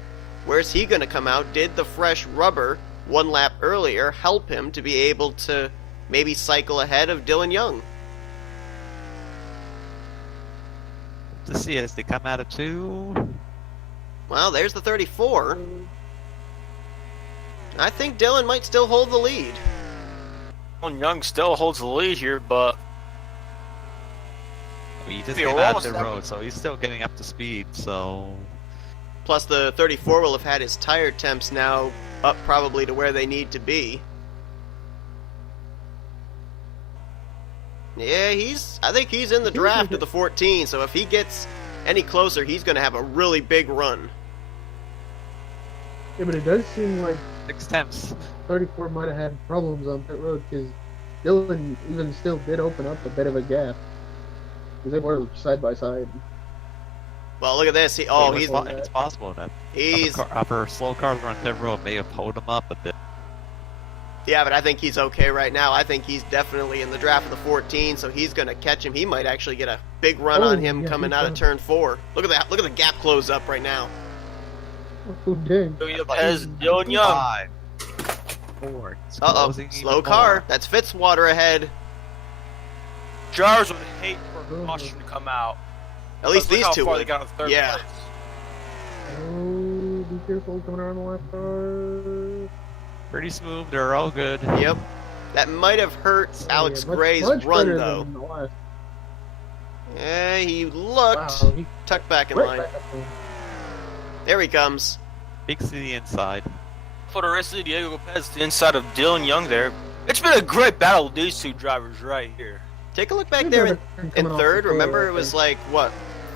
where's he going to come out? Did the fresh rubber one lap earlier help him to be able to maybe cycle ahead of Dylan Young? To see as they come out of 2. Well, there's the 34. I think Dylan might still hold the lead. Dylan Young still holds the lead here, but He just Yeah, came we're out almost the at- road, so he's still getting up to speed. So Plus, the 34 will have had his tire temps now up probably to where they need to be. Yeah, I think he's in the draft of the 14, so if he gets any closer, he's going to have a really big run. Yeah, but it does seem like 6 temps. 34 might have had problems on pit road because Dylan even still did open up a bit of a gap. Because they were side by side. Well, look at this. He's It's possible that he's upper slow cars on pit road may have pulled him up a bit. yeah, but I think he's okay right now. I think he's definitely in the draft of the 14, so he's going to catch him. He might actually get a big run on him yeah, coming he's out of gonna- turn 4. Look at that. Look at the gap close up right now. Oh, dang. J Yepez, Dylan Young. 5, 4. It's Uh-oh, closing slow even car. more. That's Fitzwater ahead. Jars would hate for a caution to come out. At least Look these how two far would. they got in third Yeah. place. Oh, be careful coming around the left car. Pretty smooth. They're all good. Yep. That might have hurt Alex Yeah, much- Gray's much run, better though. than the last. Yeah, he looked Wow, he tucked back in right line. back up there. There he comes. Peeks to the inside. For the rest of the Diego Lopez, the inside of Dylan Young there. It's been a great battle with these two drivers right here. Take a look back He's there better in coming off third. the floor Remember, right it was there. like, what,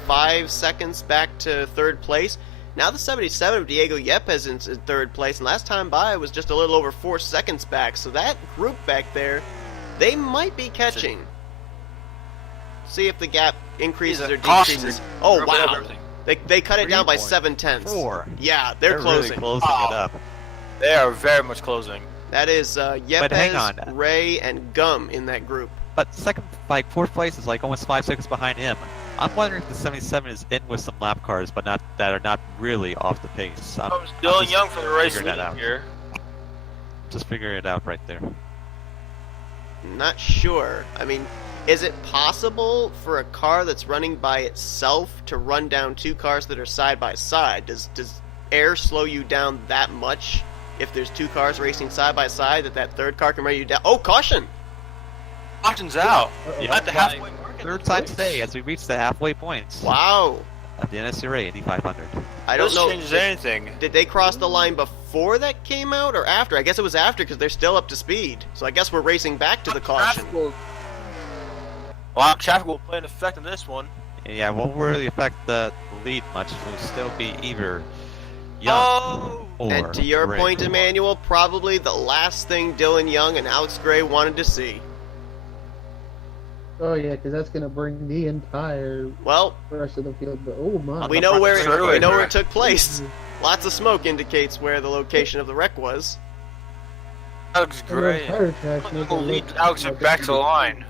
5 seconds back to third place? Now the 77 of Diego Yepez is in third place, and last time by was just a little over 4 seconds back. So that group back there, they might be catching. See if the gap increases or decreases. Oh, wow. They cut it down by 7/10. 4. Yeah, they're closing. Really closing it up. They are very much closing. That is But hang on. Yepez, Ray, and Gum in that group. But fourth place is like almost 5 seconds behind him. I'm wondering if the 77 is in with some lap cars, but that are not really off the pace. I'm Comes Dylan just Young for the race figuring that lead out. here. Just figuring it out right there. Not sure. I mean, is it possible for a car that's running by itself to run down 2 cars that are side by side? Does air slow you down that much if there's 2 cars racing side by side that third car can run you down? Oh, caution! Caution's out. Yeah, At the halfway mark. Third time today as we reach the halfway points Wow. of the NNSCRA Indy 500. I don't This know. changes anything. Did they cross the line before that came out or after? I guess it was after because they're still up to speed. So I guess we're racing back to the caution. Well, traffic will play an effect in this one. Yeah, won't really affect the lead much. It will still be either Young Oh! or And to your Ray. point, Emmanuel, probably the last thing Dylan Young and Alex Gray wanted to see. Oh yeah, because that's gonna bring the entire Well, rest of the field. But, oh my! we know where Straightaway we know where it wreck. took place. Lots of smoke indicates where the location of the wreck was. Alex And those Gray. tire tracks make it Will lead look Alex like back it's to the line.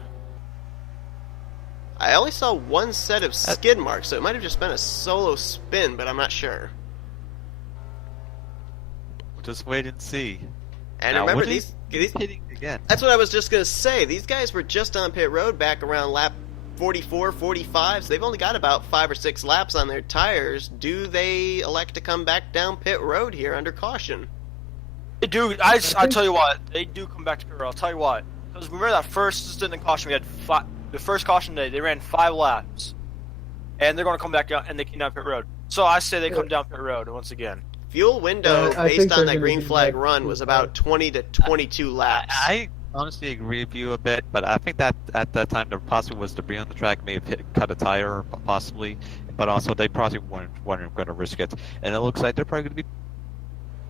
I only saw one set of skid marks, so it might have just been a solo spin, but I'm not sure. We'll just wait and see. And Now, remember, would he these be hitting again? that's what I was just going to say. These guys were just on pit road back around lap 44, 45, so they've only got about 5 or 6 laps on their tires. Do they elect to come back down pit road here under caution? They do. I tell you what, they do come back to pit road. I'll tell you what. Because remember that first stint in caution, we had the first caution day, they ran 5 laps. And they're going to come back down, and they came down pit road. So I say they come down pit road once again. Fuel window, I think based on they're that gonna green do flag like run, was about 20 to 22 laps. I honestly agree with you a bit, but I think that at that time there possibly was debris on the track, may have cut a tire, possibly. but also they probably weren't going to risk it. And it looks like they're probably going to be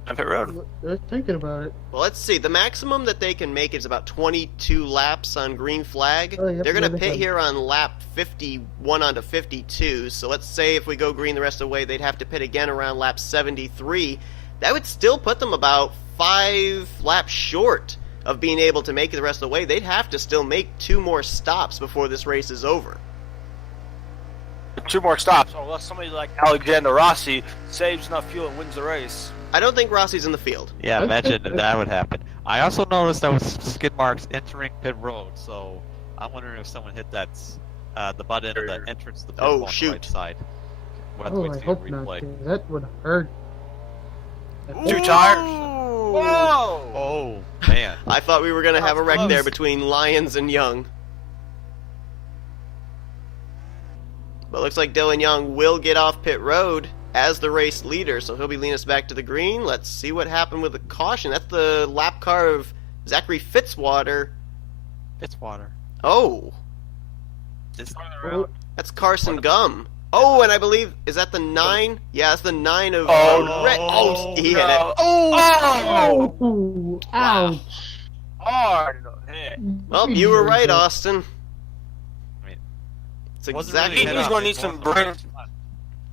on pit road. They're thinking about it. Well, let's see. The maximum that they can make is about 22 laps on green flag. Oh, yep, They're going to they pit can. here on lap 51 onto 52. So let's say if we go green the rest of the way, they'd have to pit again around lap 73. That would still put them about 5 laps short of being able to make it the rest of the way. They'd have to still make 2 more stops before this race is over. 2 more stops, unless somebody like Alexander Rossi saves enough fuel and wins the race. I don't think Rossi's in the field. Yeah, imagine that would happen. I also noticed there was skid marks entering pit road, so I'm wondering if someone hit that the butt end of the entrance to the pit Oh, on the shoot. right side. We'll have to Oh, wait I to see hope the not, replay. 'cause that would hurt. 2 tires. Whoa! Whoa! Oh, man. I thought we were going to have a wreck Close. there between Lyons and Young. But looks like Dylan Young will get off pit road as the race leader, so he'll be leading us back to the green. Let's see what happened with the caution. That's the lap car of Zachary Fitzwater. Fitzwater. Oh, This, that's Carson Gum. Oh, and I believe, is that the 9? Yeah, that's the 9 of Oh, Red. Oh, he hit it. no. Oh! Oh, ouch. Hard hit. Well, you were right, Austin. I mean, It's wasn't exactly really He's hit up, gonna need it's some more- brain.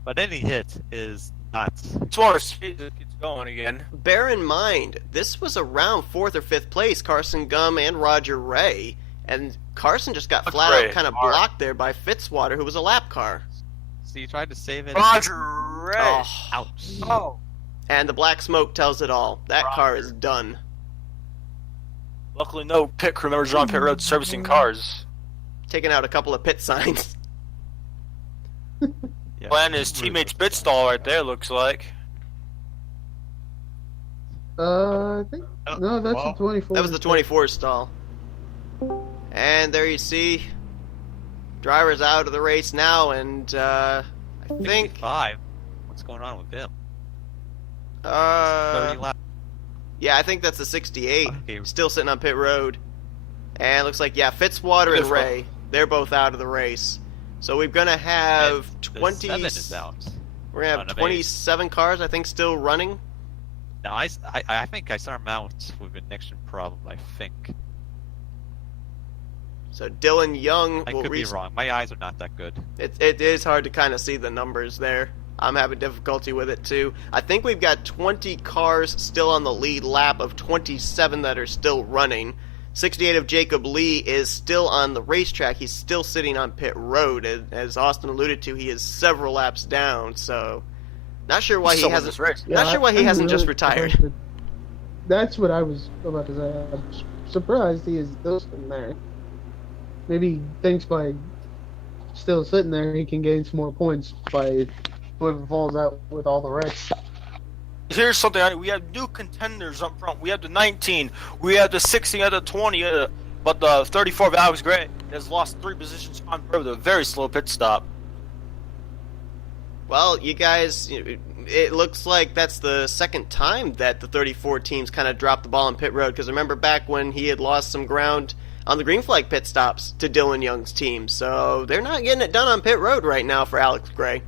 But any hit is nuts. It's more speed that gets going again. Bear in mind, this was around 4th or 5th place, Carson Gum and Roger Ray. And Carson just got flat out Ray, kind of hard. blocked there by Fitzwater, who was a lap car. So you tried to save it. Roger Ray. Oh, Ouch. Oh. and the black smoke tells it all. That car Roger. is done. Luckily, no pit crew members are on pit road servicing cars. Taking out a couple of pit signs. Yeah. Plan his teammate's pit stall right there, looks like. I think. No, that's Well, the 24. That was the 24 stall. And there you see, driver's out of the race now, and I think 65. What's going on with him? 30 30 laps. yeah, I think that's the 68. Okay. Still sitting on pit road. And it looks like, yeah, Fitzwater and Ray, they're both out of the race. So we're going to have And the 20. 7 is out. We're going to on have the 27 cars, I think, still running. Now, I think I saw him out with an connection problem, I think. So Dylan Young I will could be reach. wrong. My eyes are not that good. It is hard to kind of see the numbers there. I'm having difficulty with it too. I think we've got 20 cars still on the lead lap of 27 that are still running. 68 of Jacob Lee is still on the racetrack. He's still sitting on pit road. As Austin alluded to, he is several laps down. So, not sure why he Still won hasn't. this race. Not sure why he I'm hasn't just really retired. surprised That's what I was about to say. I'm surprised he is still sitting there. Maybe he thinks by still sitting there he can gain some more points by whoever falls out with all the wrecks. Here's something. We have new contenders up front. We have the 19. We have the 16. We have the 20. But the 34 of Alex Gray has lost 3 positions on pit with a very slow pit stop. Well, you guys, it looks like that's the second time that the 34 teams kind of dropped the ball on pit road. Because remember back when he had lost some ground on the green flag pit stops to Dylan Young's team. So they're not getting it done on pit road right now for Alex Gray.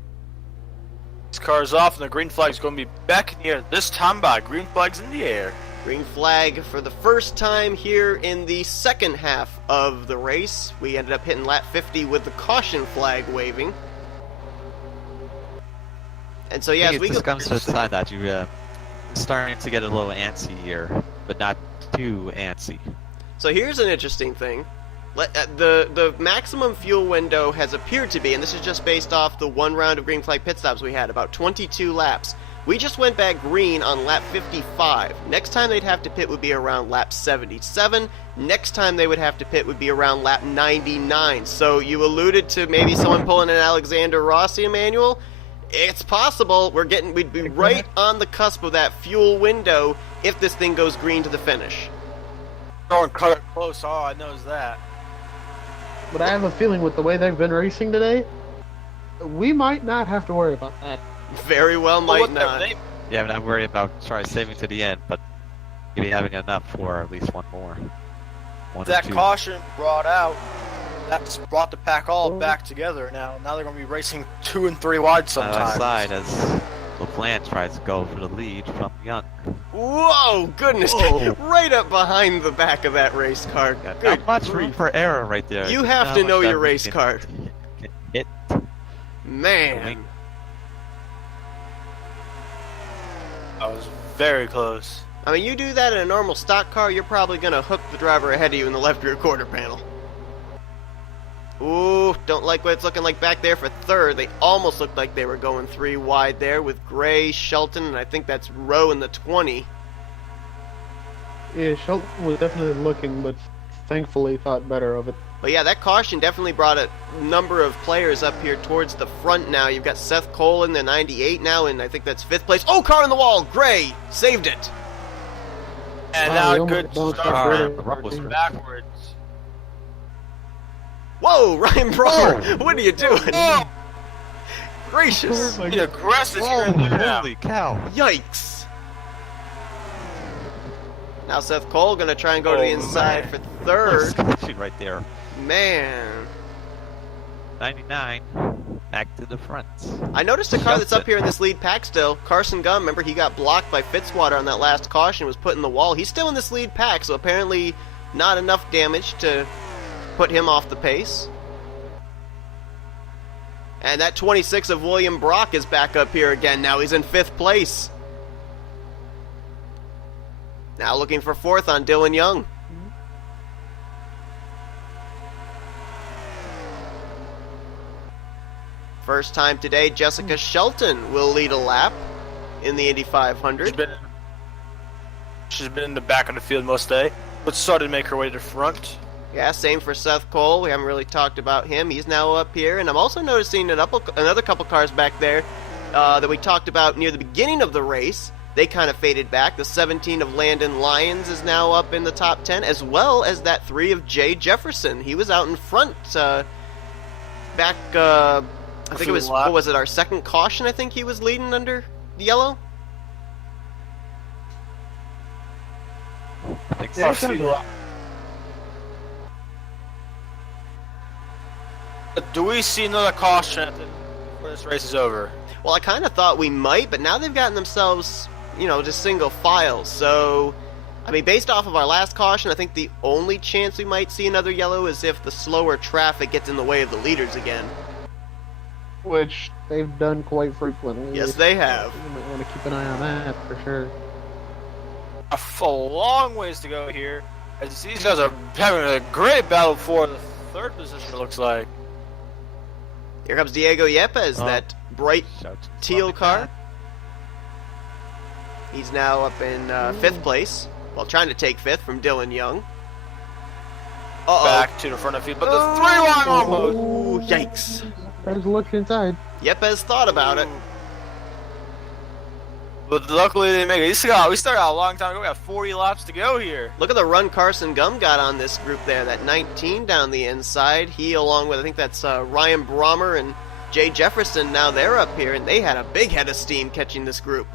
This car is off, and the green flag is going to be back in the air. This time by green flags in the air. Green flag for the first time here in the second half of the race. We ended up hitting lap 50 with the caution flag waving. And so, yeah, I as think we it just go... comes to the sign that you're starting to get a little antsy here, but not too antsy. So here's an interesting thing. The maximum fuel window has appeared to be, and this is just based off the one round of green flag pit stops we had, about 22 laps. We just went back green on lap 55. Next time they'd have to pit would be around lap 77. Next time they would have to pit would be around lap 99. So you alluded to maybe someone pulling an Alexander Rossi, Emmanuel. It's possible we'd be right on the cusp of that fuel window if this thing goes green to the finish. Throwing cut it close. All I know is that. But I have a feeling with the way they've been racing today, we might not have to worry about that. Very well might Whatever, not. Yeah, I'm not worried about saving to the end, but maybe having enough for at least one more. One or That two. caution brought out. That's brought the pack all back together now. Now they're going to be racing 2 and 3 wide sometimes. Side as LaPlante tries to go for the lead from Young. Whoa, goodness. Whoa. Right up behind the back of that race car. Good Not much room grief. for error right there. You have to know your race car. Hit. Man. That was very close. I mean, you do that in a normal stock car, you're probably going to hook the driver ahead of you in the left rear quarter panel. Ooh, don't like what it's looking like back there for third. They almost looked like they were going 3 wide there with Gray, Shelton, and I think that's Rowe in the 20. Yeah, Shelton was definitely looking, but thankfully thought better of it. But yeah, that caution definitely brought a number of players up here towards the front now. You've got Seth Cole in the 98 now, and I think that's 5th place. Oh, car in the wall! Gray! Saved it! And Wow, now we good almost start bounced backwards. Whoa, Ryan Brommer! What are you doing? Oh, Gracious! the aggressive here and there now. Holy cow. Yikes! Now Seth Cole gonna try and go to the inside for third. Scratching right there. Man. 99. Back to the front. I noticed a car that's up here in this lead pack still. Carson Gum, remember he got blocked by Fitzwater on that last caution, was put in the wall. He's still in this lead pack, so apparently not enough damage to put him off the pace. And that 26 of William Brock is back up here again. Now he's in 5th place. Now looking for 4th on Dylan Young. First time today, Jessica Shelton will lead a lap in the Indy 500. She's been in the back of the field most day, but started to make her way to the front. Yeah, same for Seth Cole. We haven't really talked about him. He's now up here. And I'm also noticing another couple cars back there that we talked about near the beginning of the race. They kind of faded back. The 17 of L Lyons is now up in the top 10, as well as that 3 of J Jefferson. He was out in front back, I think it was, what was it, our second caution, I think he was leading under the yellow? I think so. Do we see another caution before this race is over? Well, I kind of thought we might, but now they've gotten themselves, just single files. So, I mean, based off of our last caution, I think the only chance we might see another yellow is if the slower traffic gets in the way of the leaders again. Which they've done quite frequently. Yes, they have. You might want to keep an eye on that for sure. A long ways to go here, as these guys are having a great battle for the 3rd position, it looks like. Here comes Diego Yepez, that bright teal car. He's now up in 5th place, while trying to take 5th from Dylan Young. Back to the front of the field, but the 3-line almost. Ooh, yikes. Guys, look inside. Yepez thought about it. But luckily they make it. We started out a long time ago. We got 40 laps to go here. Look at the run Carson Gum got on this group there. That 19 down the inside. He, along with, I think that's Ryan Brommer and J Jefferson, now they're up here, and they had a big head of steam catching this group.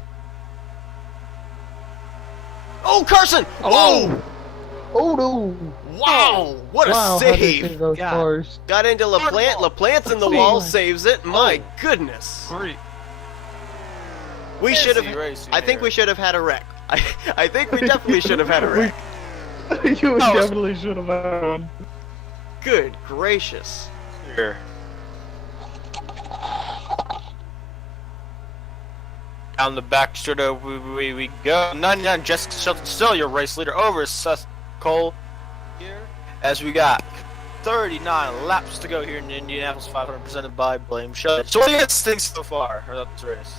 Oh, Carson! Oh! Oh, no! Wow! What a save! Those cars. Got into LaPlante. LaPlante's in the wall, saves it. My goodness. Great. We should have. I think we should have had a wreck. I think we definitely should have had a wreck. You definitely should have had one. Good gracious. Here. Down the back straight we go. 99 Jessica Shelton, still your race leader over Seth Cole here. As we got 39 laps to go here in Indianapolis 500 presented by Blame Shelly. So what do you guys think so far about this race?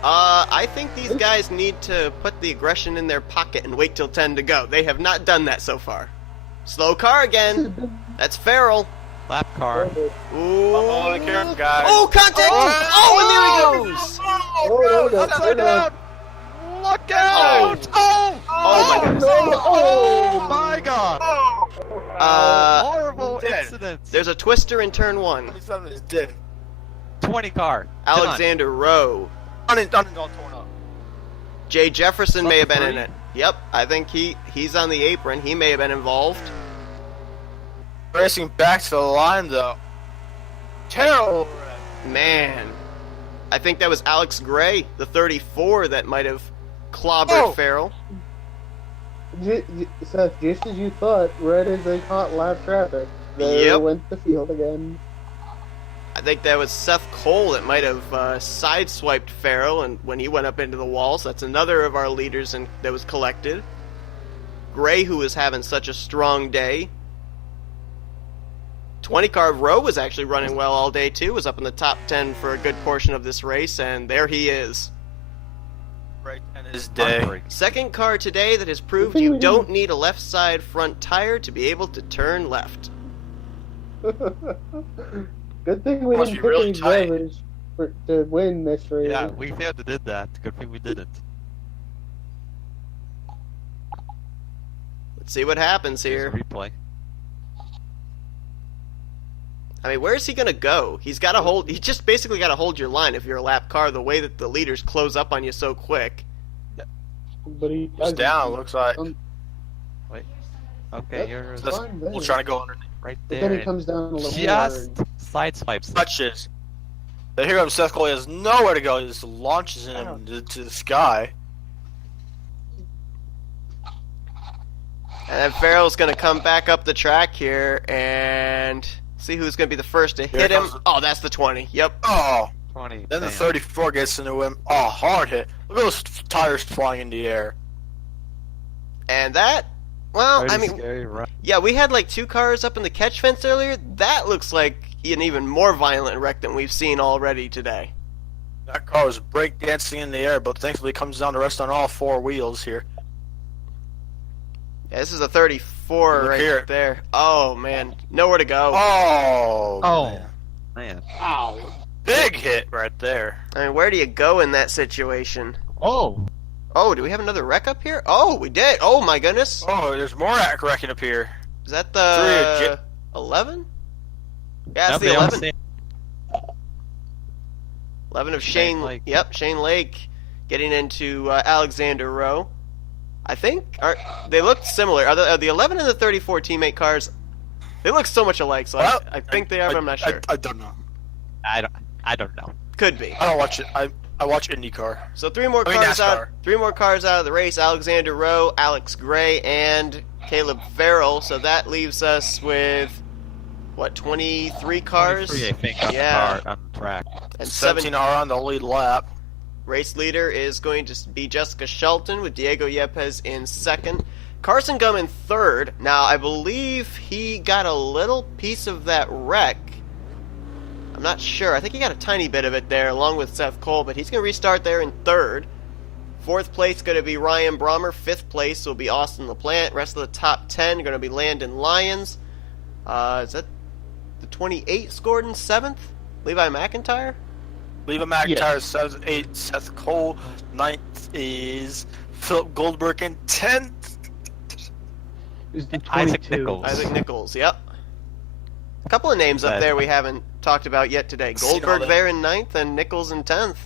I think these guys need to put the aggression in their pocket and wait till 10 to go. They have not done that so far. Slow car again. That's Farrell. Lap car. Ooh. Oh, the camera guy. Oh, contact! Oh, and there he goes! Oh, Upside down! Look out! Oh my goodness. Oh my god! Horrible incident. There's a twister in turn 1. 27 is dead. 20 car. Alexander Rowe. Done and all torn up. J Jefferson may have been in three? it. Yep, I think he's on the apron. He may have been involved. Racing back to the line, though. Terrible. Man, I think that was Alex Gray, the 34, that might have clobbered Farrell. Seth, just as you thought, right as they caught lap traffic, there went the field again. I think that was Seth Cole that might have sideswiped Farrell and when he went up into the wall. So that's another of our leaders that was collected. Gray, who was having such a strong day. 20-car Rowe was actually running well all day too. Was up in the top 10 for a good portion of this race, and there he is. Right in his day. Second car today that has proved you don't need a left side front tire to be able to turn left. Good thing we didn't pick any drivers to win this race. Yeah, we had to did that. Good thing we didn't. Let's see what happens here. Replay. I mean, where's he going to go? He's got to hold. He just basically got to hold your line if you're a lap car. The way that the leaders close up on you so quick. But he's down. Looks like. Wait. Okay, here's We'll try to go underneath. Right but there. then he comes down a little just sideswipes. Touches. But here comes Seth Cole. He has nowhere to go. He just launches him to the sky. And then Farrell's going to come back up the track here and see who's going to be the first to hit him. Oh, that's the 20. Yep. Oh. 20. Then the 34 gets into him. Oh, hard hit. Look at those tires flying in the air. And that, well, Pretty I mean, scary, right? yeah, we had like 2 cars up in the catch fence earlier. That looks like an even more violent wreck than we've seen already today. That car was breakdancing in the air, but thankfully comes down to rest on all 4 wheels here. Yeah, this is a 34 Look right here. there. Oh, man. Nowhere to go. Oh, Man. Ow. big hit right there. I mean, where do you go in that situation? Oh. Oh, do we have another wreck up here? Oh, we did. Oh, my goodness. Oh, there's more wrecking up here. Is that the 11? Yeah, it's the 11. 11 of Shane Lake. Yep, Shane Lake getting into Alexander Rowe. I think they look similar. Are the 11 and the 34 teammate cars? They look so much alike. So Well, I think they are. But I'm not sure. I don't know. I don't know. Could be. I don't watch it. I watch IndyCar. So 3 more I mean, cars out. NASCAR. 3 more cars out of the race. Alexander Rowe, Alex Gray, and Caleb Farrell. So that leaves us with what, 23 cars? 23, I think, Yeah. on the track. And 17 are on the lead lap. Race leader is going to be Jessica Shelton with Diego Yepez in second. Carson Gum in third. Now, I believe he got a little piece of that wreck. I'm not sure. I think he got a tiny bit of it there along with Seth Cole, but he's going to restart there in third. Fourth place going to be Ryan Brommer. Fifth place will be Austin LaPlante. Rest of the top 10 going to be Landon Lyons. Is that the 28 scored in seventh? Levi McIntire? Levi McIntire 7th, 8th. Seth Cole 9th is Philip Goldberg in 10th. Is the Isaac 22. Nicholls. Isaac Nicholls, yep. A couple of names up there we haven't talked about yet today. Seen all Goldberg them. there in 9th and Nichols in 10th.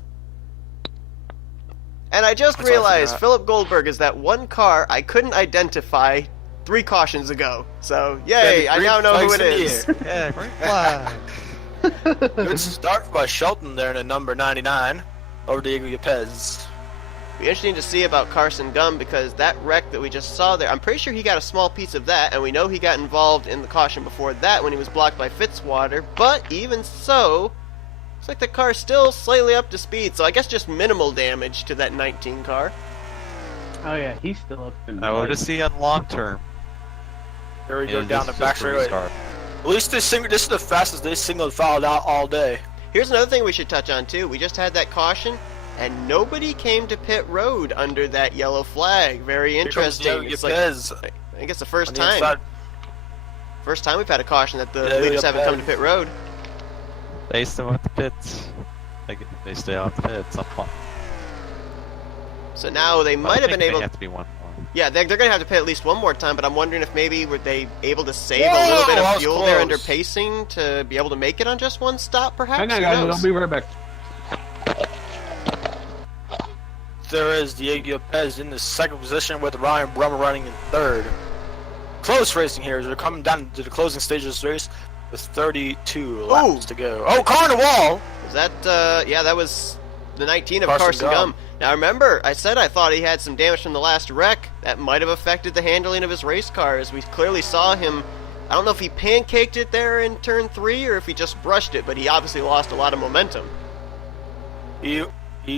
And I just That's all I realized forgot. Philip Goldberg is that one car I couldn't identify 3 cautions ago. So, yay, Yeah, I the now green know who flag's it in the is. air. Yeah, green flag. Good start by Shelton there in the number 99 over Diego Yepez. Be interesting to see about Carson Gum because that wreck that we just saw there, I'm pretty sure he got a small piece of that, and we know he got involved in the caution before that when he was blocked by Fitzwater. But even so, looks like the car's still slightly up to speed, so I guess just minimal damage to that 19 car. Oh yeah, he's still up in. We'll just see on long term. Here we Yeah, go down this the is back a straightaway. car. At least this is the fastest they single fouled out all day. Here's another thing we should touch on too. We just had that caution, and nobody came to pit road under that yellow flag. Very interesting. Here comes It's Diego Yepez I think it's the first on the time. inside. First time we've had a caution that the Yeah, leaders yeah, haven't come to yeah. pit road. They still at the pits. They stay off the pits. So now they might have been able. They have to be one more. Yeah, they're going to have to pit at least one more time. But I'm wondering if maybe were they able to save a Whoa, little bit that of was fuel there under close. pacing to be able to make it on just one stop, perhaps. Hang on, Who guys. knows? I'll be right back. There is Diego Yepez in the second position with Ryan Brummer running in third. close racing here as we're coming down to the closing stage of this race with 32 laps to go. Oh, car on the wall! Is that, yeah, that was the 19 of Carson Carson Gum. Gum. Now remember, I said I thought he had some damage from the last wreck. That might have affected the handling of his race car, as we clearly saw him. I don't know if he pancaked it there in turn 3 or if he just brushed it, but he obviously lost a lot of momentum. He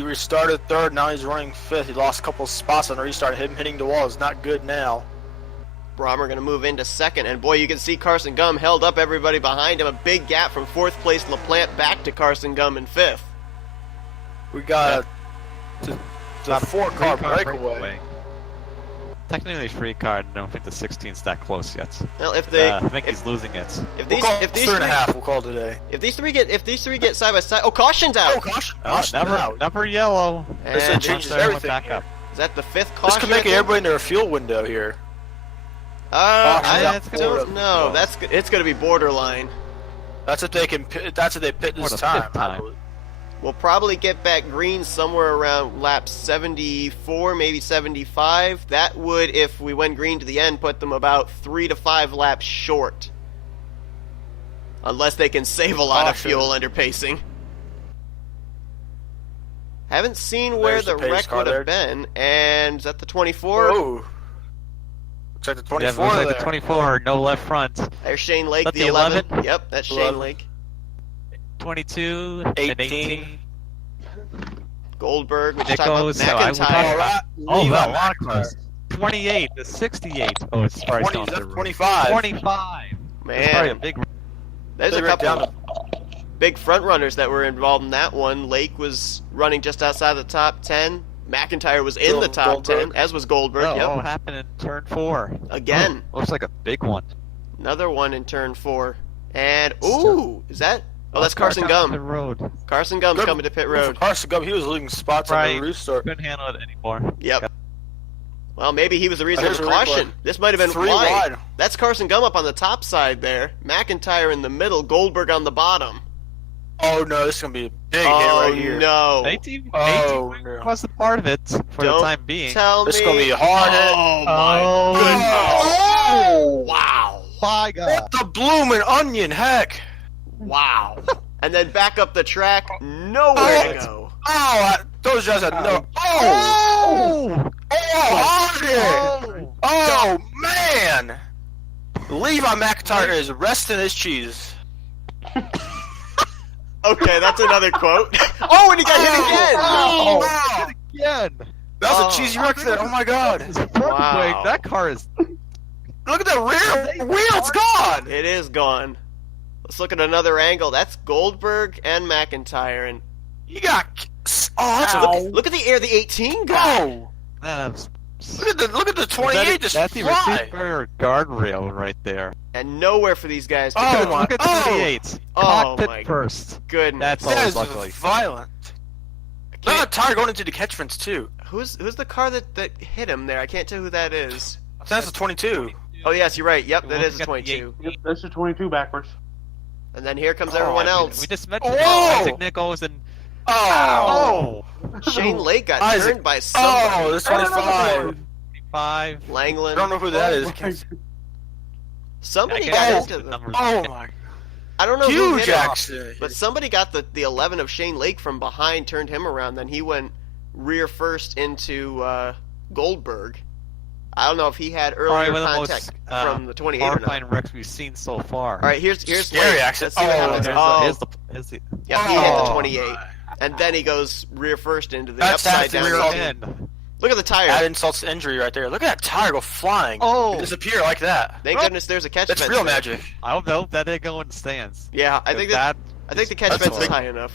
restarted third, now he's running fifth. He lost a couple of spots on the restart. Him hitting the wall is not good now. Brommer going to move into second, and boy, you can see Carson Gum held up everybody behind him. A big gap from 4th place LaPlante back to Carson Gum in 5th. We got the 4-car breakaway. Technically, free card. I don't think the 16's that close yet. Well, if they, I think he's losing it. if We'll these, call if these 3.5. three, We'll call it today. if these three get side by side, oh, caution's out. Oh, caution! Oh, Caution never, out. never yellow. This And changes Once everyone everything. back up. is that the 5th caution? This could make I think? everybody into a fuel window here. I that's good. don't know. It's going to be borderline. That's if they can. That's if they pit Or this the time. fifth time. We'll probably get back green somewhere around lap 74, maybe 75. That would, if we went green to the end, put them about 3 to 5 laps short. Unless they can save a lot of Caution. fuel under pacing. Haven't seen where There's the the pace wreck car would have there. been. And is that the 24? Oh. Looks like the 24 Yeah, looks like there. the 24, no left front. There's Shane Lake, That the the 11. 11? Yep, that's Shane 11. Lake. 22 and 18. Goldberg, we just talked Nichols, about so I would McIntyre. talk about- Oh, Levi that lot McIntyre. cars. 28 to 68. Oh, it's probably 20, still that's on the 25. 25. That's probably a Man, big. there's a They were down couple big front runners that were involved in that one. Lake was running just outside the top 10. McIntyre was in the top Goldberg. 10, as was Goldberg. Oh, Yep. what happened in turn 4? Again. Oh, looks like a big one. Another one in turn 4. And, ooh, is that? Oh, that's Carson The Gum. road. Carson Gum's Good- coming to pit For road. Carson Gum, he was losing spots on Right. the restart. Couldn't handle it anymore. Yep. Well, maybe he was the reason Here's for the a replay. caution. This might have been 3 wide. wide. That's Carson Gum up on the top side there. McIntyre in the middle, Goldberg on the bottom. Oh no, this is gonna be a big hit Oh, right here. no. 18, Oh, 18 no. was a part of it for Don't the time being. Tell This me. is gonna be a hard hit. Oh, my Oh, goodness. Oh! Wow. my God. What the bloomin' onion heck? Wow. And then back up the track, nowhere to Oh. go. Oh, those guys had no. Oh! Hard hit! Oh, man! Levi McIntyre is resting his cheese. Okay, that's another quote. Oh, and he got hit again! Oh, wow. Again. That was Oh. a cheesy wreck there. Oh my god. Wow. That car is. Look at that rear wheel, it's gone! It is gone. Let's look at another angle. That's Goldberg and McIntyre. And You got. Oh, that's a. look at the air the 18 got. Oh! Man, that's, Look at the 28 just that's even fly. too far a guardrail right there. And nowhere for these guys to Oh, go. my- Look at the oh. 28. Oh, Cockpit my first. goodness. That's That always is luckily. violent. Look at tire going into the catch fence too. Who's the car that hit him there? I can't tell who that is. That's a 22. Oh, yes, you're right. Yep, that is a Looking at the 22. Yep, that's a 22 backwards. And then here comes Oh, everyone I mean, else. We just mentioned Whoa! Isaac Nichols and Oh! Shane Lake got Isaac. turned by somebody. Oh, this 25. 5. I Langland. don't know who that is. Somebody I got guess into the the... numbers. Oh my. I don't know who Huge hit him, accident. but somebody got the 11 of Shane Lake from behind, turned him around, then he went rear first into Goldberg. I don't know if he had Probably earlier one of the contact most from the 28 or not. horrifying wrecks we've seen so far. All right, here's Scary Lake. accident. Let's see what Oh, happens. Here's Oh, here's the yeah, he hit the Oh, 28, and then he goes rear first into the That's upside the down. rear road. end. Look at the tire. That insults to injury right there. Look at that tire go flying. Oh. Disappear like that. Thank goodness there's a catch That's fence real there. magic. I don't know that they go in stands. Yeah, I think the catch that's fence is big. high enough.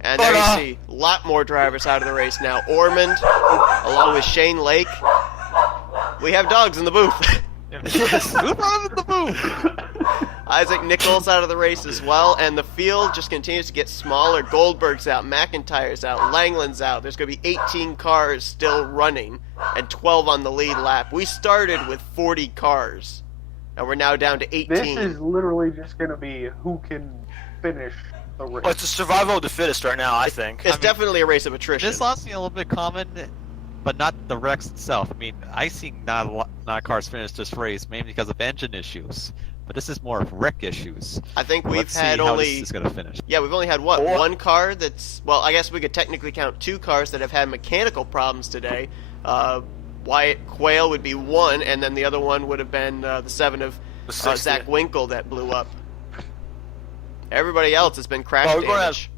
And But, there you see a lot more drivers out of the race now. Ormond, along with Shane Lake. We have dogs in the booth. Who's running the booth? Isaac Nicholls out of the race as well, and the field just continues to get smaller. Goldberg's out, McIntyre's out, Langeland's out. There's going to be 18 cars still running and 12 on the lead lap. We started with 40 cars, and we're now down to 18. This is literally just going to be who can finish the race. Well, it's a survival of the fittest right now, I think. It's definitely a race of attrition. This lost me a little bit common but not the wrecks itself. I mean, I see not a lot of cars finish this race mainly because of engine issues, but this is more of wreck issues. I think we've Let's had see how only. this is going to finish. Yeah, we've only had what? One car that's. Well, I guess we could technically count 2 cars that have had mechanical problems today. Wyatt Quail would be one, and then the other one would have been the 7 of Z Winkle that blew up. Everybody else has been crash damage.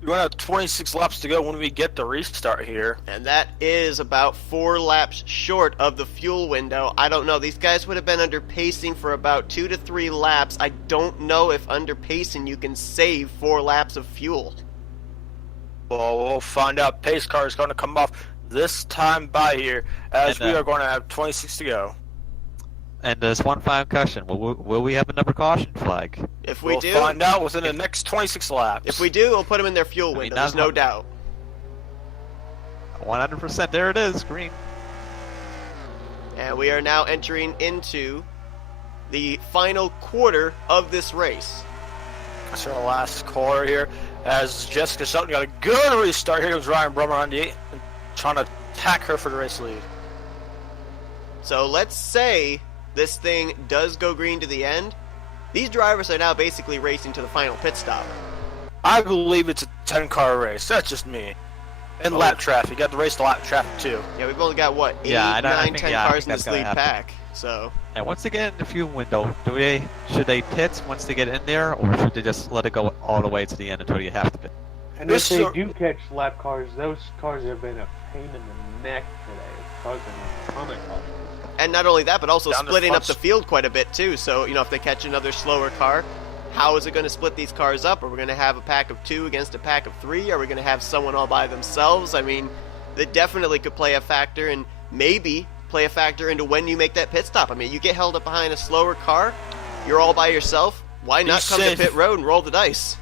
We're going to have 26 laps to go when we get the restart here. And that is about 4 laps short of the fuel window. I don't know. These guys would have been under pacing for about 2 to 3 laps. I don't know if under pacing you can save 4 laps of fuel. Well, we'll find out. Pace car is going to come off this time by here, as we are going to have 26 to go. And there's one final question. Will we have a number caution flag? If we do, we'll find out within the next 26 laps. If we do, we'll put them in their fuel window. There's no doubt. 100%. There it is, green. And we are now entering into the final quarter of this race. That's our last quarter here, as Jessica Shelton got a good restart. Here comes Ryan Brommer on the 8, trying to attack her for the race lead. So let's say this thing does go green to the end. These drivers are now basically racing to the final pit stop. I believe it's a 10-car race. That's just me. And lap traffic. You got the race to lap traffic too. Yeah, we've only got what, 8, 9, 10 cars in this lead pack. So. And once they get in the fuel window, should they pit once they get in there, or should they just let it go all the way to the end until you have to pit? And if they do catch lap cars, those cars have been a pain in the neck today, causing a ton of caution. And not only that, but also splitting up the field quite a bit too. So, if they catch another slower car, how is it going to split these cars up? Are we going to have a pack of 2 against a pack of 3? Are we going to have someone all by themselves? I mean, that definitely could play a factor, and maybe play a factor into when you make that pit stop. I mean, you get held up behind a slower car, you're all by yourself. Why not come to pit road and roll the dice?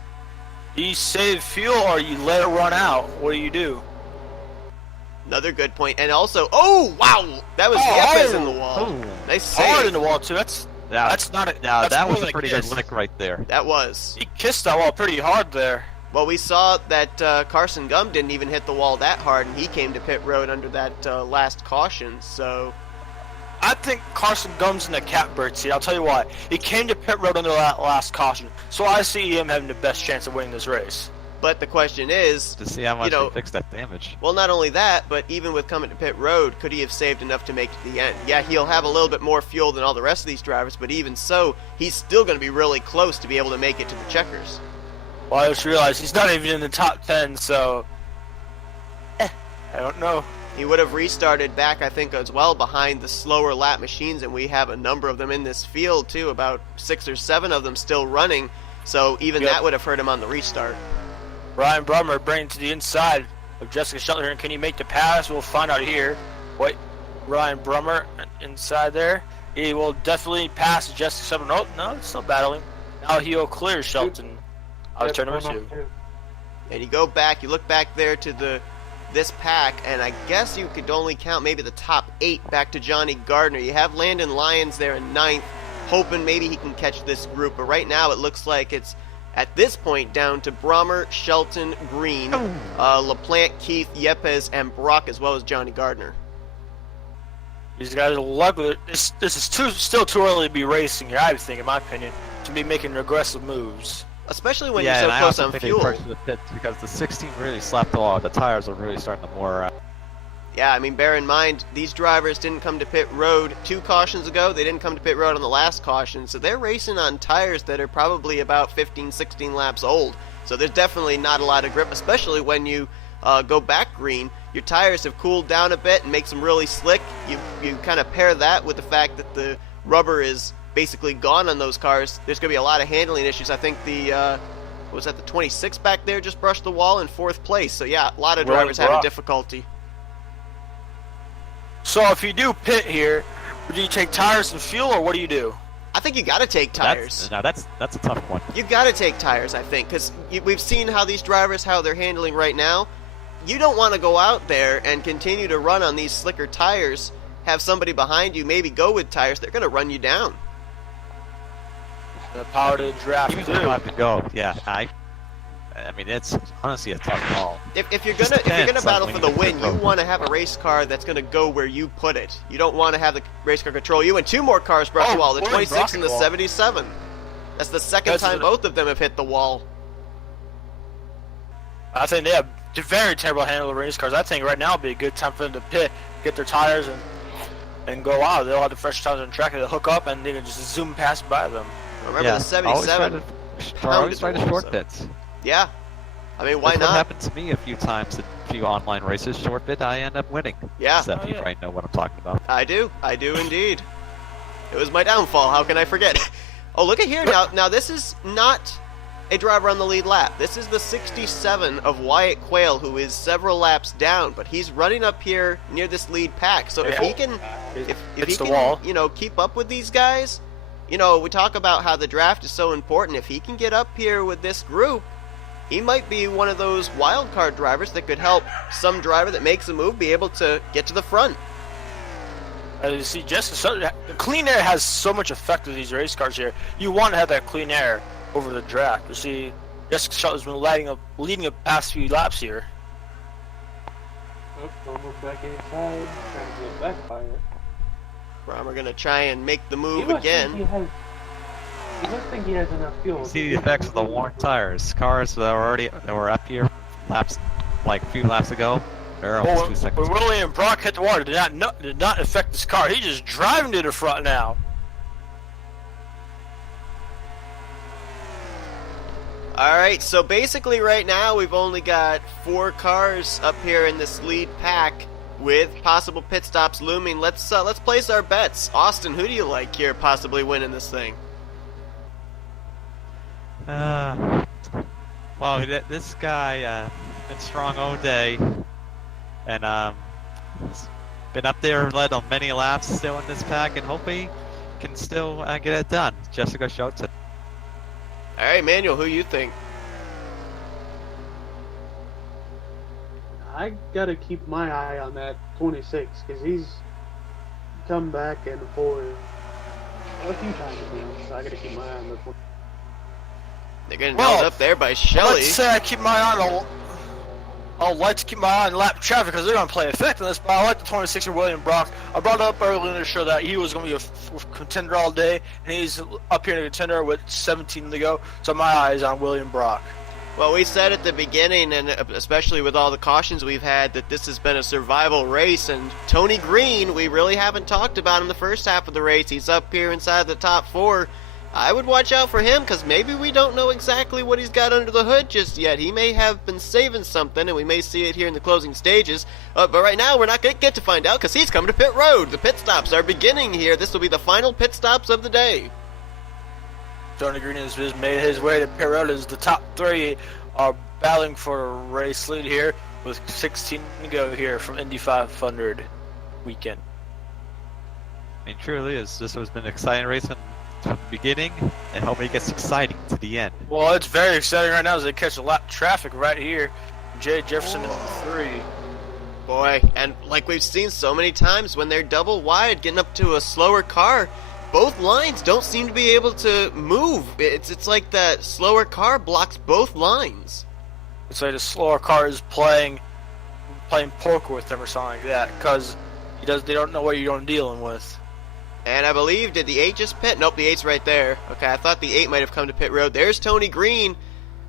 Do you save fuel or you let it run out? What do? Another good point. And also, oh, wow! That was Yepez in the wall. Oh. Nice save. Hard in the wall, too. That's not a... Now, that was a like pretty good lick right there. That was. He kissed that wall pretty hard there. Well, we saw that Carson Gum didn't even hit the wall that hard, and he came to pit road under that last caution, so... I think Carson Gum's in the catbird seat. I'll tell you why. He came to pit road under that last caution, so I see him having the best chance of winning this race. But the question is... To see how much he fixed that damage. Well, not only that, but even with coming to pit road, could he have saved enough to make it to the end? Yeah, he'll have a little bit more fuel than all the rest of these drivers, but even so, he's still going to be really close to be able to make it to the checkers. Well, I just realized he's not even in the top 10, so... I don't know. He would have restarted back, I think, as well behind the slower lap machines, and we have a number of them in this field, too, about 6 or 7 of them still running, so even that would have hurt him on the restart. Ryan Brommer bringing to the inside of Jessica Shelton, and can he make the pass? We'll find out here. Wait, Ryan Brommer inside there. He will definitely pass Jessica Shelton. Oh, no, it's still battling. Now he'll clear Shelton out of turn number 2. And you go back, you look back there to this pack, and I guess you could only count maybe the top 8 back to Johnny Gardner. You have Landon Lyons there in 9th, hoping maybe he can catch this group, but right now it looks like it's at this point down to Brommer, Shelton, Green, LaPlante, Keith, Yepez, and Brock, as well as Johnny Gardner. These guys are lucky. This is still too early to be racing here, I think, in my opinion, to be making aggressive moves. Especially when you're so close on fuel. The pits because the 16 really slapped the wall. The tires are really starting to wear out. Yeah, I mean, bear in mind, these drivers didn't come to pit road 2 cautions ago. They didn't come to pit road on the last caution. So they're racing on tires that are probably about 15, 16 laps old. So there's definitely not a lot of grip, especially when you go back green. Your tires have cooled down a bit and makes them really slick. You kind of pair that with the fact that the rubber is basically gone on those cars. There's going to be a lot of handling issues. I think the 26 back there just brushed the wall in 4th place. So yeah, a lot of drivers having difficulty. So if you do pit here, do you take tires and fuel, or what do you do? I think you got to take tires. That's a tough one. You got to take tires, I think, because we've seen how these drivers, how they're handling right now. You don't want to go out there and continue to run on these slicker tires, have somebody behind you maybe go with tires. They're going to run you down. The power to the draft, too. Have to go. Yeah, I mean, it's honestly a tough call. If you're Just gonna depends battle on for when the you win, pit you road. want to have a race car that's gonna go where you put it. You don't want to have the race car control you. And two more cars brush the wall, the we're in 26 and the rocket wall. 77. That's the second That's time the- both of them have hit the wall. I think they have very terrible handle of race cars. I think right now would be a good time for them to pit, get their tires, and go out. They'll have the fresh tires on track, and they'll hook up, and they can just zoom past by them. Remember the 77? Always try to pounded short the pits. Yeah. I mean, why That's not? what happened to me a few times in a few online races. Short bit, I end up winning. Yeah. Except Oh, you yeah. probably know what I'm talking about. I do indeed. It was my downfall. How can I forget? Oh, look at here now. Now this is not a driver on the lead lap. This is the 67 of Wyatt Quail, who is several laps down, but he's running up here near this lead pack. So if he can, if Hits he the can, wall. you know, keep up with these guys, you know, we talk about how the draft is so important. If he can get up here with this group, he might be one of those wild card drivers that could help some driver that makes a move be able to get to the front. You see, the clean air has so much effect with these race cars here. You want to have that clean air over the track. You see, Jessica Shelton's been leading up past few laps here. Oh, almost back inside, trying to get backfire. Brommer gonna try and make the He move must again. think he must think he has enough fuel. You see the effects of the worn tires. Cars that were up here laps, like a few laps ago, they're almost 2 When seconds. William Brock hit the water, did not affect this car. He's just driving to the front now. Alright, so basically right now we've only got 4 cars up here in this lead pack with possible pit stops looming. Let's place our bets. Austin, who do you like here possibly winning this thing? Well, this guy been strong all day, and he's been up there, led on many laps, still in this pack, and hopefully can still get it done. Jessica Shelton. Alright, Manuel, who you think? I gotta keep my eye on that 26 because he's come back and forth a few times now. So I gotta keep my eye on the 26. They're getting Well, held up there by Shelly. Let's say I keep my eye on. I'd like to keep my eye on lap traffic because they're going to play effect on this. But I like the 26 and William Brock. I brought up earlier in the show that he was going to be a contender all day, and he's up here in a contender with 17 to go. So my eye is on William Brock. Well, we said at the beginning, and especially with all the cautions we've had, that this has been a survival race. And Tony Green, we really haven't talked about in the first half of the race. He's up here inside the top 4. I would watch out for him because maybe we don't know exactly what he's got under the hood just yet. He may have been saving something, and we may see it here in the closing stages. But right now, we're not going to get to find out because he's coming to pit road. The pit stops are beginning here. This will be the final pit stops of the day. Tony Green has made his way to pit road as the top 3 are battling for a race lead here with 16 to go here from Indy 500 weekend. I mean, truly is. This has been an exciting race from the beginning, and hopefully it gets exciting to the end. Well, it's very exciting right now as they catch the lap traffic right here. J Jefferson in 3. Boy, and like we've seen so many times when they're double wide, getting up to a slower car, both lines don't seem to be able to move. It's like that slower car blocks both lines. It's like the slower car is playing poker with them or something like that because they don't know what you're dealing with. And I believe, did the 8 just pit? Nope, the 8's right there. Okay, I thought the 8 might have come to pit road. There's Tony Green.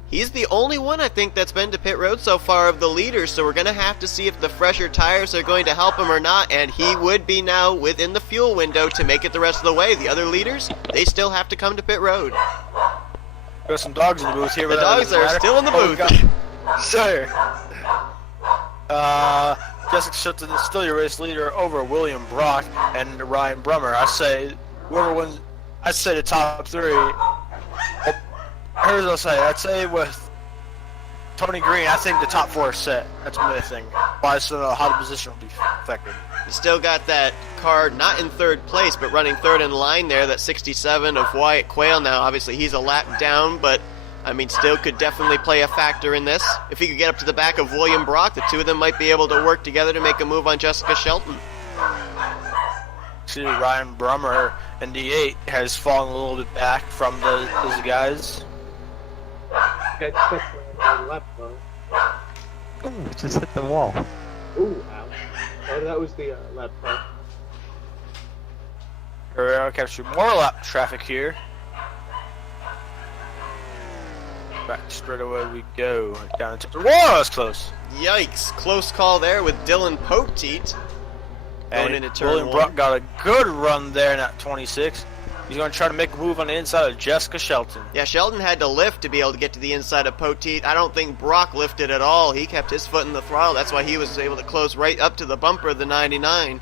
He's the only one, I think, that's been to pit road so far of the leaders, so we're going to have to see if the fresher tires are going to help him or not, and he would be now within the fuel window to make it the rest of the way. The other leaders, they still have to come to pit road. Got some dogs in the booth here. The but that dogs doesn't are matter. still in the Oh, we booth. got- Sir. Jessica Shelton is still your race leader over William Brock and Ryan Brommer. I say whoever wins, I'd say the top 3. Here's what I'll say. I'd say with Tony Green, I think the top 4 are set. That's my thing. But I just don't know how the position will be affected. You still got that car not in 3rd place, but running 3rd in line there, that 67 of Wyatt Quail. Now, obviously, he's a lap down, but, I mean, still could definitely play a factor in this. If he could get up to the back of William Brock, the two of them might be able to work together to make a move on Jessica Shelton. See, Ryan Brommer in the 8 has fallen a little bit back from those guys. Got Fitzwater. lap car. Ooh, just hit the wall. Ooh, ouch. Oh, that was the lap car. Carrera captured more lap traffic here. Back straight away we go. Down into the wall. That's close. Yikes! Close call there with Dylan Poteet going into turn William 1. Brock got a good run there in that 26. He's going to try to make a move on the inside of Jessica Shelton. Yeah, Shelton had to lift to be able to get to the inside of Poteet. I don't think Brock lifted at all. He kept his foot in the throttle. That's why he was able to close right up to the bumper of the 99.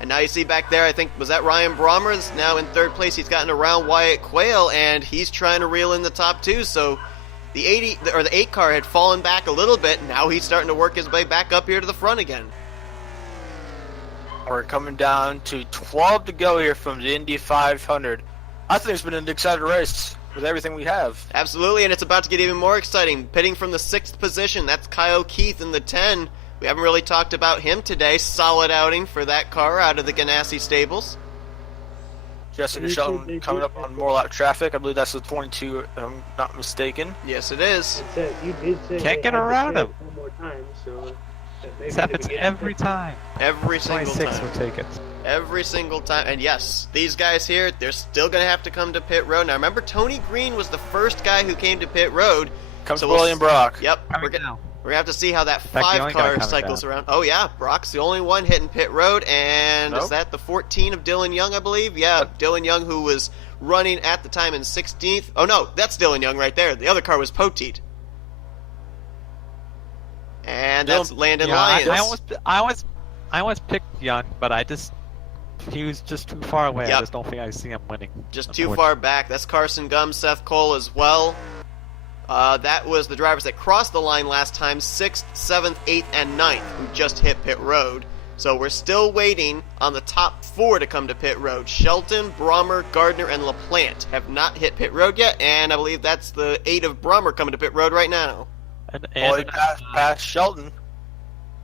And now you see back there, I think, was that Ryan Brommer? Is now in third place. He's gotten around Wyatt Quail, and he's trying to reel in the top 2. So the 8 car had fallen back a little bit. Now he's starting to work his way back up here to the front again. We're coming down to 12 to go here from the Indy 500. I think it's been an exciting race with everything we have. Absolutely, and it's about to get even more exciting. Pitting from the 6th position, that's Kyle Keith in the 10. We haven't really talked about him today. Solid outing for that car out of the Ganassi stables. Jessica Shelton coming up on more lap traffic. I believe that's the 22, if I'm not mistaken. Yes, it is. You did say Can't get around him. one more time, so maybe This happens every time. Every single 26 time. will take it. Every single time. And yes, these guys here, they're still going to have to come to pit road. Now remember, Tony Green was the first guy who came to pit road. Comes So William Brock. Yep. Coming We're down. going to have to see how that fact, the 5 only guy car coming cycles down. around. Oh yeah, Brock's the only one hitting pit road. And Nope. is that the 14 of Dylan Young, I believe? Yeah, Dylan Young, who was running at the time in 16th. Oh no, that's Dylan Young right there. The other car was Poteet. And that's Landon Yeah, Lyons. I almost picked Young, but he was just too far away. Yep. I just don't think I see him winning. Just too far back. That's Carson Gum, Seth Cole as well. That was the drivers that crossed the line last time, 6th, 7th, 8th, and 9th, who just hit pit road. So we're still waiting on the top 4 to come to pit road. Shelton, Brommer, Gardner, and LaPlante have not hit pit road yet, and I believe that's the 8 of Brommer coming to pit road right now. Boy, past Shelton.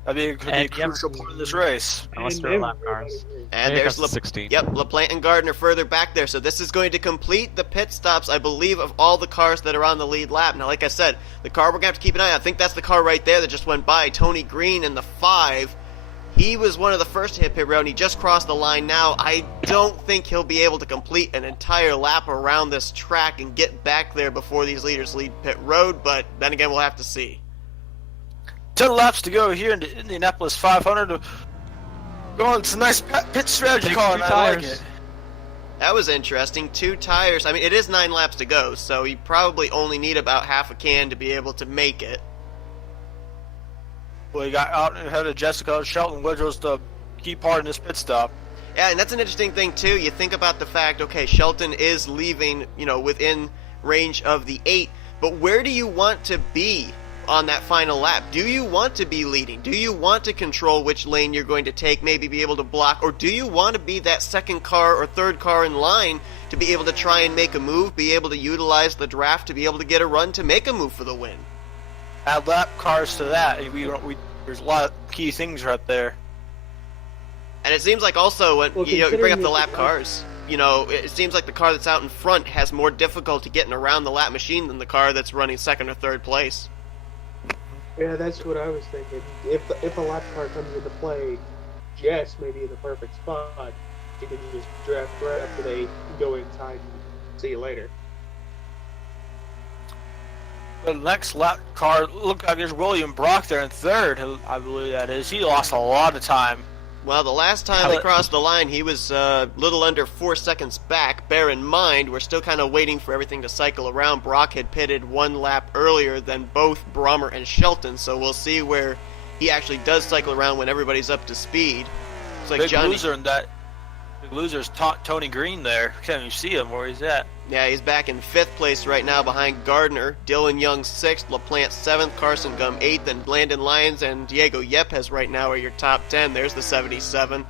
Could be a crucial part of this race. Unless they're lap cars. And Maybe there's that's 16. Yep, LaPlante and Gardner further back there. So this is going to complete the pit stops, I believe, of all the cars that are on the lead lap. Now, like I said, the car we're going to have to keep an eye on. I think that's the car right there that just went by. Tony Green in the 5. He was one of the first to hit pit road, and he just crossed the line now. I don't think he'll be able to complete an entire lap around this track and get back there before these leaders lead pit road, but then again, we'll have to see. 10 laps to go here in the Indianapolis 500. Going to a nice pit strategy Take car, two and I like tires. it. That was interesting. 2 tires. I mean, it is 9 laps to go, so you probably only need about half a can to be able to make it. Well, you got out ahead of Jessica Shelton, which was the key part in this pit stop. Yeah, and that's an interesting thing, too. You think about the fact, okay, Shelton is leaving, within range of the 8, but where do you want to be on that final lap? Do you want to be leading? Do you want to control which lane you're going to take, maybe be able to block, or do you want to be that second car or third car in line to be able to try and make a move, be able to utilize the draft to be able to get a run to make a move for the win? Add lap cars to that. There's a lot of key things right there. And it seems like also when Well, you bring up the considering lap it's- cars, it seems like the car that's out in front has more difficulty getting around the lap machine than the car that's running second or third place. Yeah, that's what I was thinking. If a lap car comes into play, Jess may be in the perfect spot. You can just draft right after they go inside and see you later. The next lap car, look like there's William Brock there in third, I believe that is. He lost a lot of time. Well, the last time they crossed the line, he was a little under 4 seconds back. Bear in mind, we're still kind of waiting for everything to cycle around. Brock had pitted 1 lap earlier than both Brommer and Shelton, so we'll see where he actually does cycle around when everybody's up to speed. It's like Big loser in that. Big loser's Tony Green there. Can't even see him where he's at. Yeah, he's back in 5th place right now behind Gardner. Dylan Young 6th, LaPlante 7th, Carson Gum 8th, and Landon Lyons and Diego Yepez right now are your top 10. There's the 77.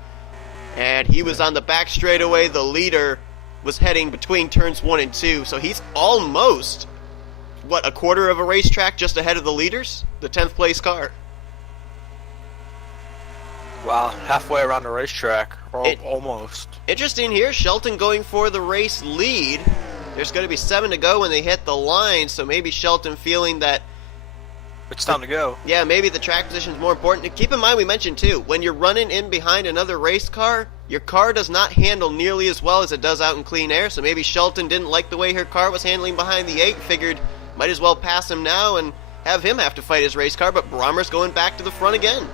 And he was on the back straightaway. The leader was heading between turns 1 and 2, so he's almost, a quarter of a racetrack just ahead of the leaders? The 10th place car. Wow, halfway around the racetrack, or almost. Interesting here, Shelton going for the race lead. There's going to be 7 to go when they hit the line, so maybe Shelton feeling that It's time to go. Yeah, maybe the track position is more important. Keep in mind, we mentioned too, when you're running in behind another race car, your car does not handle nearly as well as it does out in clean air. So maybe Shelton didn't like the way her car was handling behind the 8, figured might as well pass him now and have him have to fight his race car, but Brommer's going back to the front again.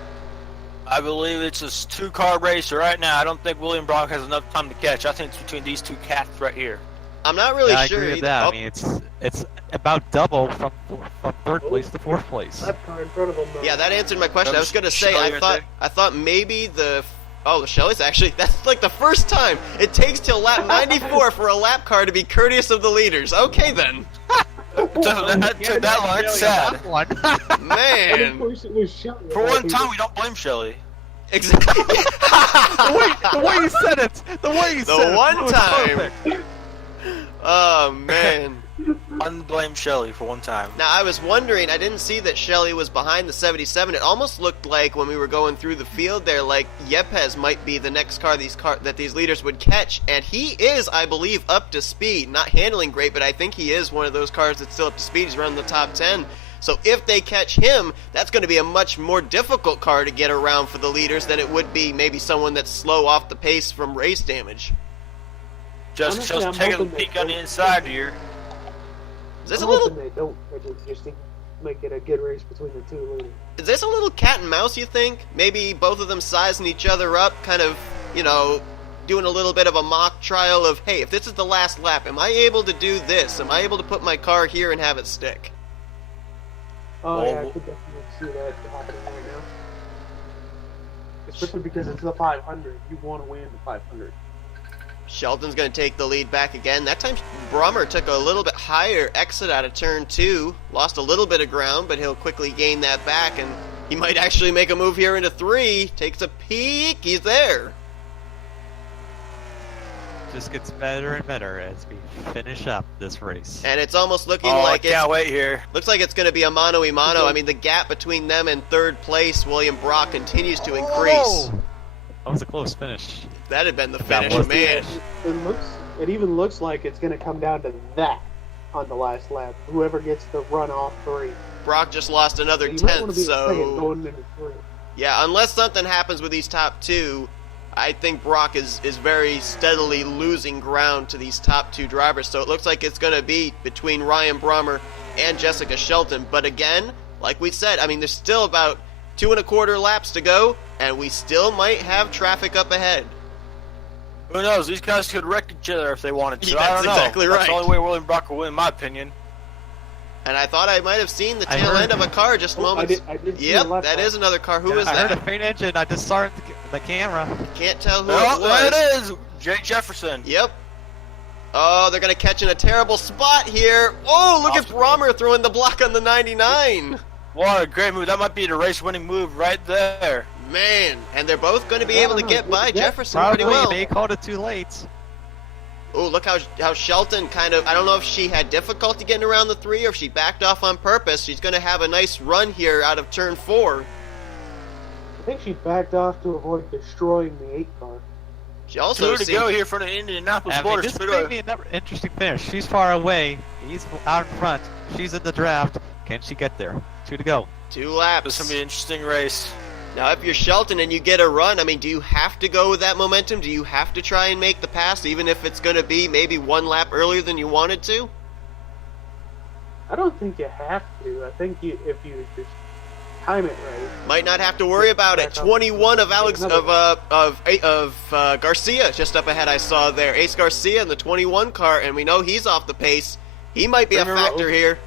I believe it's a 2-car race right now. I don't think William Brock has enough time to catch. I think it's between these two cats right here. I'm not really I sure. agree with either. that. Oh, I mean, it's about double from third place to fourth place. Lap car in front of him. yeah, that answered my question. I was going to say, Shelly right I thought maybe the Shelly's actually, that's like the first time. It takes till lap 94 for a lap car to be courteous of the leaders. Okay then. That's sad. And of Man. course it was Shelly. For one time, we don't blame Shelly. Exactly. the way you said it. The way you said it. The one was time. perfect. Oh, man. Unblame Shelly for one time. Now, I was wondering, I didn't see that Shelly was behind the 77. It almost looked like when we were going through the field there, like Yepez might be the next car that these leaders would catch. And he is, I believe, up to speed. Not handling great, but I think he is one of those cars that's still up to speed. He's running the top 10. So if they catch him, that's going to be a much more difficult car to get around for the leaders than it would be maybe someone that's slow off the pace from race damage. Just Honestly, I'm taking a hoping peek they on the don't. inside here. Is this I'm a little... hoping they don't just to make it a good race between the two leaders. Is this a little cat and mouse, you think? Maybe both of them sizing each other up, kind of, doing a little bit of a mock trial of, hey, if this is the last lap, am I able to do this? Am I able to put my car here and have it stick? Oh yeah, I could definitely see that happening right now. Especially because it's the 500. You want to win the 500. Shelton's going to take the lead back again. That time, Brommer took a little bit higher exit out of turn 2. Lost a little bit of ground, but he'll quickly gain that back, and he might actually make a move here into 3. Takes a peek. He's there. Just gets better and better as we finish up this race. And it's almost looking Oh, like I can't wait here. looks like it's going to be a mano-a-mano. I mean, the gap between them and third place, William Brock, continues to increase. Whoa! That was a close finish. That had been the That finish, was the man. It even looks like it's going to come down to that on the last lap. Whoever gets the run off 3. Brock just lost another You might want tenth, to be second so going into 3. yeah, unless something happens with these top 2, I think Brock is very steadily losing ground to these top 2 drivers. So it looks like it's going to be between Ryan Brommer and Jessica Shelton. But again, like we said, I mean, there's still about 2 1/4 laps to go, and we still might have traffic up ahead. Who knows? These guys could wreck each other if they wanted to. Yeah, I that's don't know. exactly That's right. the only way William Brock will win, in my opinion. And I thought I might have seen the I tail heard- end of a car just Oh, moments. I did see Yep, the left that side. is another car. Who is I heard a that? faint engine. I just saw it in the camera. Can't tell who Oh, it was. there it is! J Jefferson. Yep. Oh, they're going to catch in a terrible spot here. Oh, look at Brommer throwing the block on the 99. What a great move. That might be the race-winning move right there. Man, and they're both going to be able to get by Yeah, Jefferson Probably pretty well. they called it too late. Oh, look how Shelton kind of, I don't know if she had difficulty getting around the 3 or if she backed off on purpose. She's going to have a nice run here out of turn 4. I think she backed off to avoid destroying the 8 car. She also 2 to seemed, go here for the Indianapolis I mean, Motor this Speedway. may be an interesting finish. She's far away. He's out in front. She's in the draft. Can she get there? 2 to go. 2 This is laps. going to be an interesting race. Now, if you're Shelton and you get a run, I mean, do you have to go with that momentum? Do you have to try and make the pass, even if it's going to be maybe 1 lap earlier than you wanted to? I don't think you have to. I think if you just time it right. Might not have to worry about it. 21 of Garcia just up ahead. I saw there. Ace Garcia in the 21 car, and we know he's off the pace. He might be a Remember- factor here.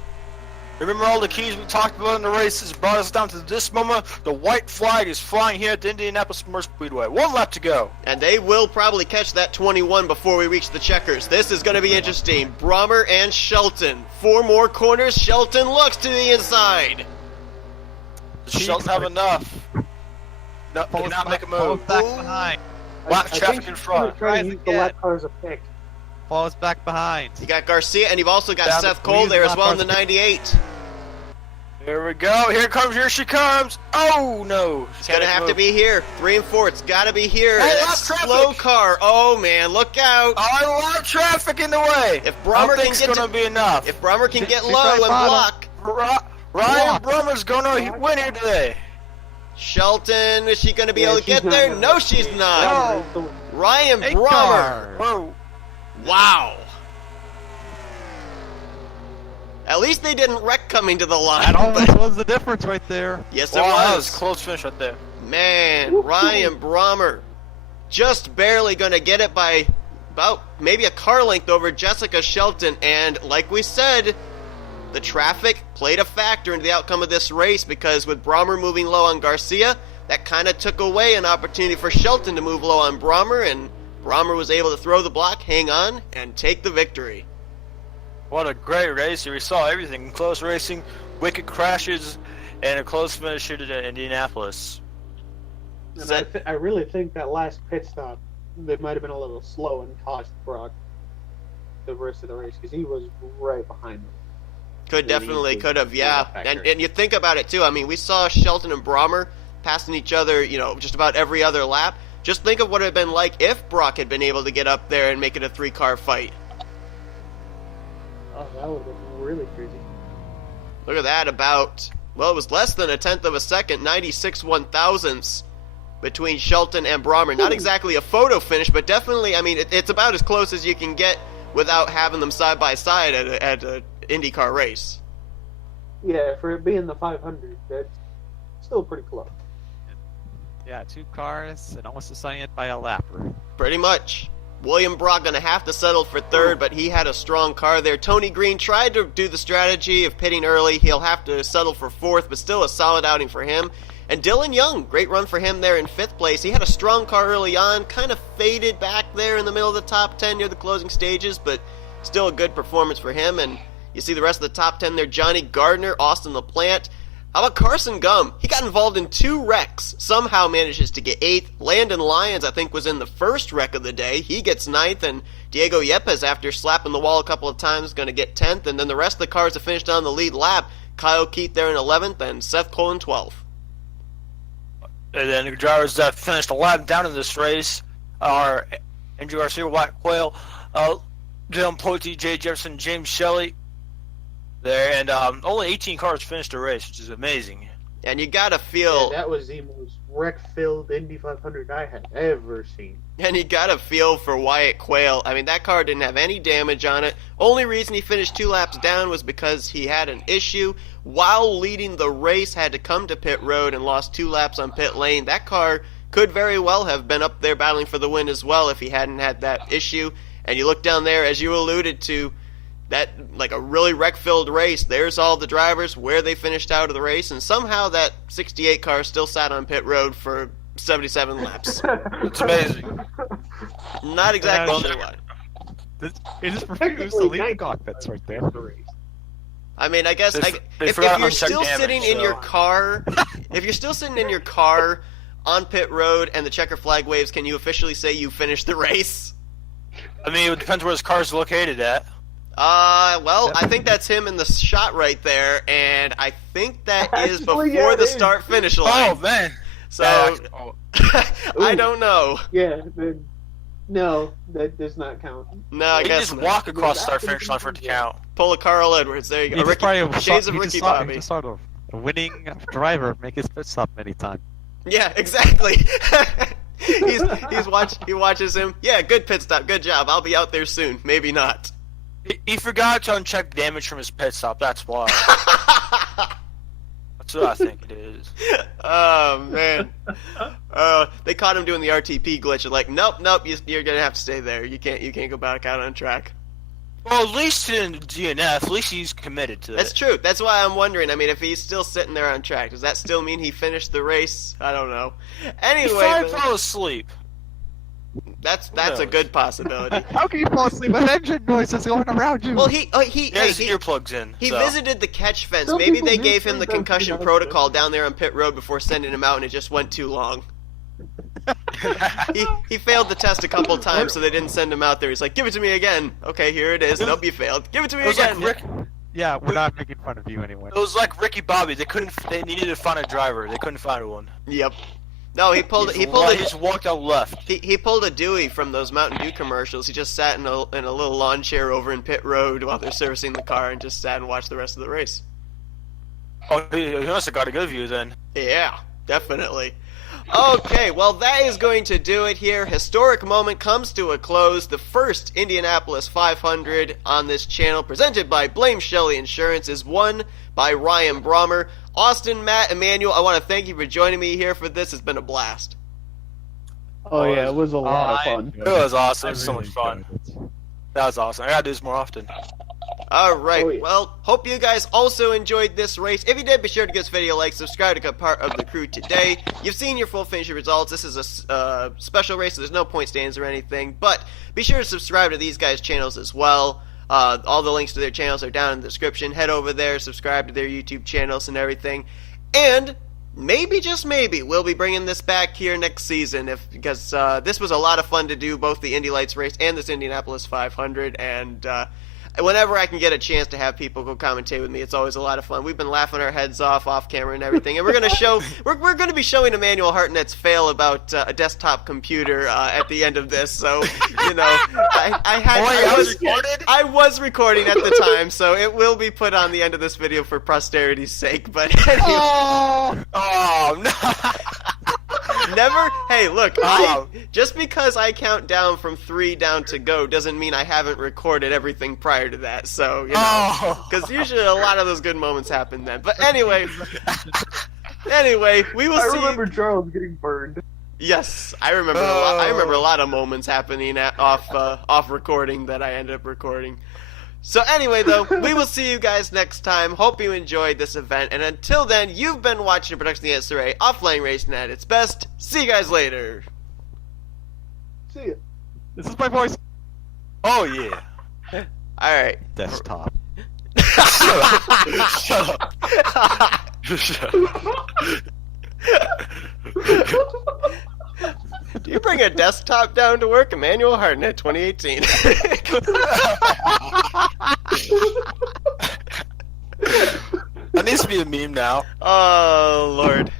Remember all the keys we talked about in the races brought us down to this moment. The white flag is flying here at the Indianapolis Motor Speedway. 1 lap to go. And they will probably catch that 21 before we reach the checkers. This is going to be interesting. Brommer and Shelton. 4 more corners. Shelton looks to the inside. Does Shelton have enough? No, cannot make a Falls move. back Ooh. behind. Black I think traffic she's in gonna front. try to Tries use the again. lap car as a pick. Falls back behind. You got Garcia, and you've also got Down Seth the Cole there as lap well in the bars. 98. Here we go. Here she comes. Oh, no. It's going to have to be here. 3 and 4. It's got to be here. Hey, And that lap traffic. slow car. Oh, man. Look out. A lot of traffic in the way. If I Brommer don't can think get it's going to be enough. If Brommer can get She's low right and bottom. block. Ryan Brommer's gonna win here today. Shelton, is she going to be Yeah, able to she's get not there? gonna No, make she's it. not. No. Ryan Hey, Brommer. car. Whoa. Wow. At least they didn't wreck coming to the line. That almost but- was the difference right there. Yes, it Wow, that was. was a close finish right there. Man, Ryan Brommer just barely going to get it by about maybe a car length over Jessica Shelton. And like we said, the traffic played a factor into the outcome of this race because with Brommer moving low on Garcia, that kind of took away an opportunity for Shelton to move low on Brommer, and Brommer was able to throw the block, hang on, and take the victory. What a great race here. We saw everything. Close racing, wicked crashes, and a close finish here to Indianapolis. And I really think that last pit stop, they might have been a little slow and cost Brock the rest of the race because he was right behind them. Could have, yeah. And you think about it too. I mean, we saw Shelton and Brommer passing each other, just about every other lap. Just think of what it would have been like if Brock had been able to get up there and make it a 3-car fight. Oh, that would have been really crazy. Look at that, it was less than a tenth of a second, 96 1/1000ths between Shelton and Brommer. Not exactly a photo finish, but definitely, I mean, it's about as close as you can get without having them side by side at an IndyCar race. Yeah, for it being the 500, that's still pretty close. Yeah, 2 cars and almost deciding it by a lapper. Pretty much. William Brock going to have to settle for third, but he had a strong car there. Tony Green tried to do the strategy of pitting early. He'll have to settle for fourth, but still a solid outing for him. And Dylan Young, great run for him there in 5th place. He had a strong car early on, kind of faded back there in the middle of the top 10 near the closing stages, but still a good performance for him. And you see the rest of the top 10 there, Johnny Gardner, Austin LaPlante. How about Carson Gum? He got involved in 2 wrecks, somehow manages to get 8th. Landon Lyons, I think, was in the first wreck of the day. He gets 9th, and Diego Yepez, after slapping the wall a couple of times, going to get 10th. And then the rest of the cars that finished on the lead lap, Kyle Keith there in 11th, and Seth Cole in 12th. And then the drivers that finished a lap down in this race are Andrew Garcia, W Quail, J Poteet, J Jefferson, James Shelly. There, and only 18 cars finished the race, which is amazing. And you got to feel... Yeah, that was the most wreck-filled Indy 500 I had ever seen. And you got to feel for Wyatt Quail. I mean, that car didn't have any damage on it. Only reason he finished 2 laps down was because he had an issue. While leading the race, had to come to pit road and lost 2 laps on pit lane. That car could very well have been up there battling for the win as well if he hadn't had that issue. And you look down there, as you alluded to, that, like a really wreck-filled race, there's all the drivers, where they finished out of the race, and somehow that 68 car still sat on pit road for 77 laps. It's amazing. Not exactly sure why. It just refused to leave the cockpits right there. I mean, I guess They if forgot you're unchecked still damage, sitting in so- your car, if you're still sitting in your car on pit road and the checker flag waves, can you officially say you finished the race? I mean, it depends where his car's located at. Well, I think that's him in the shot right there, and I think that is Actually, before yeah, the it is. start-finish line. Oh, man. So, Oh, I don't know. Yeah, no, that does not count. No, I you guess just not. walk across the start-finish line for it to count. Pull a Carl Edwards. There you He go. just probably Shades saw- of he Ricky just saw- Bobby. He just saw a winning driver make his pit stop many times. Yeah, exactly. He watches him. Yeah, good pit stop. Good job. I'll be out there soon. Maybe not. He forgot to uncheck damage from his pit stop, that's why. That's what I think it is. Oh man. They caught him doing the RTP glitch. And like, nope, you're gonna have to stay there. You can't go back out on track. Well, at least in DNF, at least he's committed to That's it. true. That's why I'm wondering. I mean, if he's still sitting there on track, does that still mean he finished the race? I don't know. He Anyway, probably fell asleep. that's a knows? good possibility. How can you fall asleep with engine noises going around you? Well, he He has his earplugs in. He so. visited the catch fence. Some Maybe people they do gave him the sometimes concussion do that. protocol down there on pit road before sending him out, and it just went too long. He failed the test a couple times, so they didn't send him out there. He's like, "Give it to me again." Okay, here it is. Nope, you failed. Give it to me It was again. like Yeah, we're not making fun of you anyway. It was like Ricky Bobby. They needed to find a driver. They couldn't find one. Yep. No, he pulled He a just walked out left. he pulled a Dewey from those Mountain Dew commercials. He just sat in a little lawn chair over in pit road while they're servicing the car, and just sat and watched the rest of the race. Oh, he must have got a good view then. Yeah, definitely. Okay, well, that is going to do it here. Historic moment comes to a close. The first Indianapolis 500 on this channel, presented by Blame Shelly Insurance, is won by Ryan Brommer. Austin, Matt, Emmanuel, I want to thank you for joining me here for this. It's been a blast. Oh yeah, it was a lot of fun. It was awesome. It was so much fun. That was awesome. I gotta do this more often. All right. Oh, yeah. Well, hope you guys also enjoyed this race. If you did, be sure to give this video a like, subscribe to become part of the crew today. You've seen your full finisher results. This is a special race, so there's no point stands or anything. But be sure to subscribe to these guys' channels as well. All the links to their channels are down in the description. Head over there, subscribe to their YouTube channels and everything. And maybe, just maybe, we'll be bringing this back here next season because this was a lot of fun to do, both the Indy Lights race and this Indianapolis 500. And whenever I can get a chance to have people go commentate with me, it's always a lot of fun. We've been laughing our heads off camera and everything, and we're gonna show we're gonna be showing Emmanuel Hartnett's fail about a desktop computer at the end of this. So I was recording at the time, so it will be put on the end of this video for posterity's sake. But anyway. Oh no! Never. Hey, look. Just because I count down from 3 down to go doesn't mean I haven't recorded everything prior to that. So because usually a lot of those good moments happen then. But anyway, we will see. I remember Charles getting burned. Yes, I remember. I remember a lot of moments happening off recording that I ended up recording. So anyway, though, we will see you guys next time. Hope you enjoyed this event. And until then, you've been watching a production of the NNSCRA Offline Racing at its best. See you guys later. See ya. This is my voice. Oh yeah. All right. Desktop. Shut up. Shut up. Do you bring a desktop down to work? Emmanuel Hartnett, 2018. That needs to be a meme now. Oh, Lord.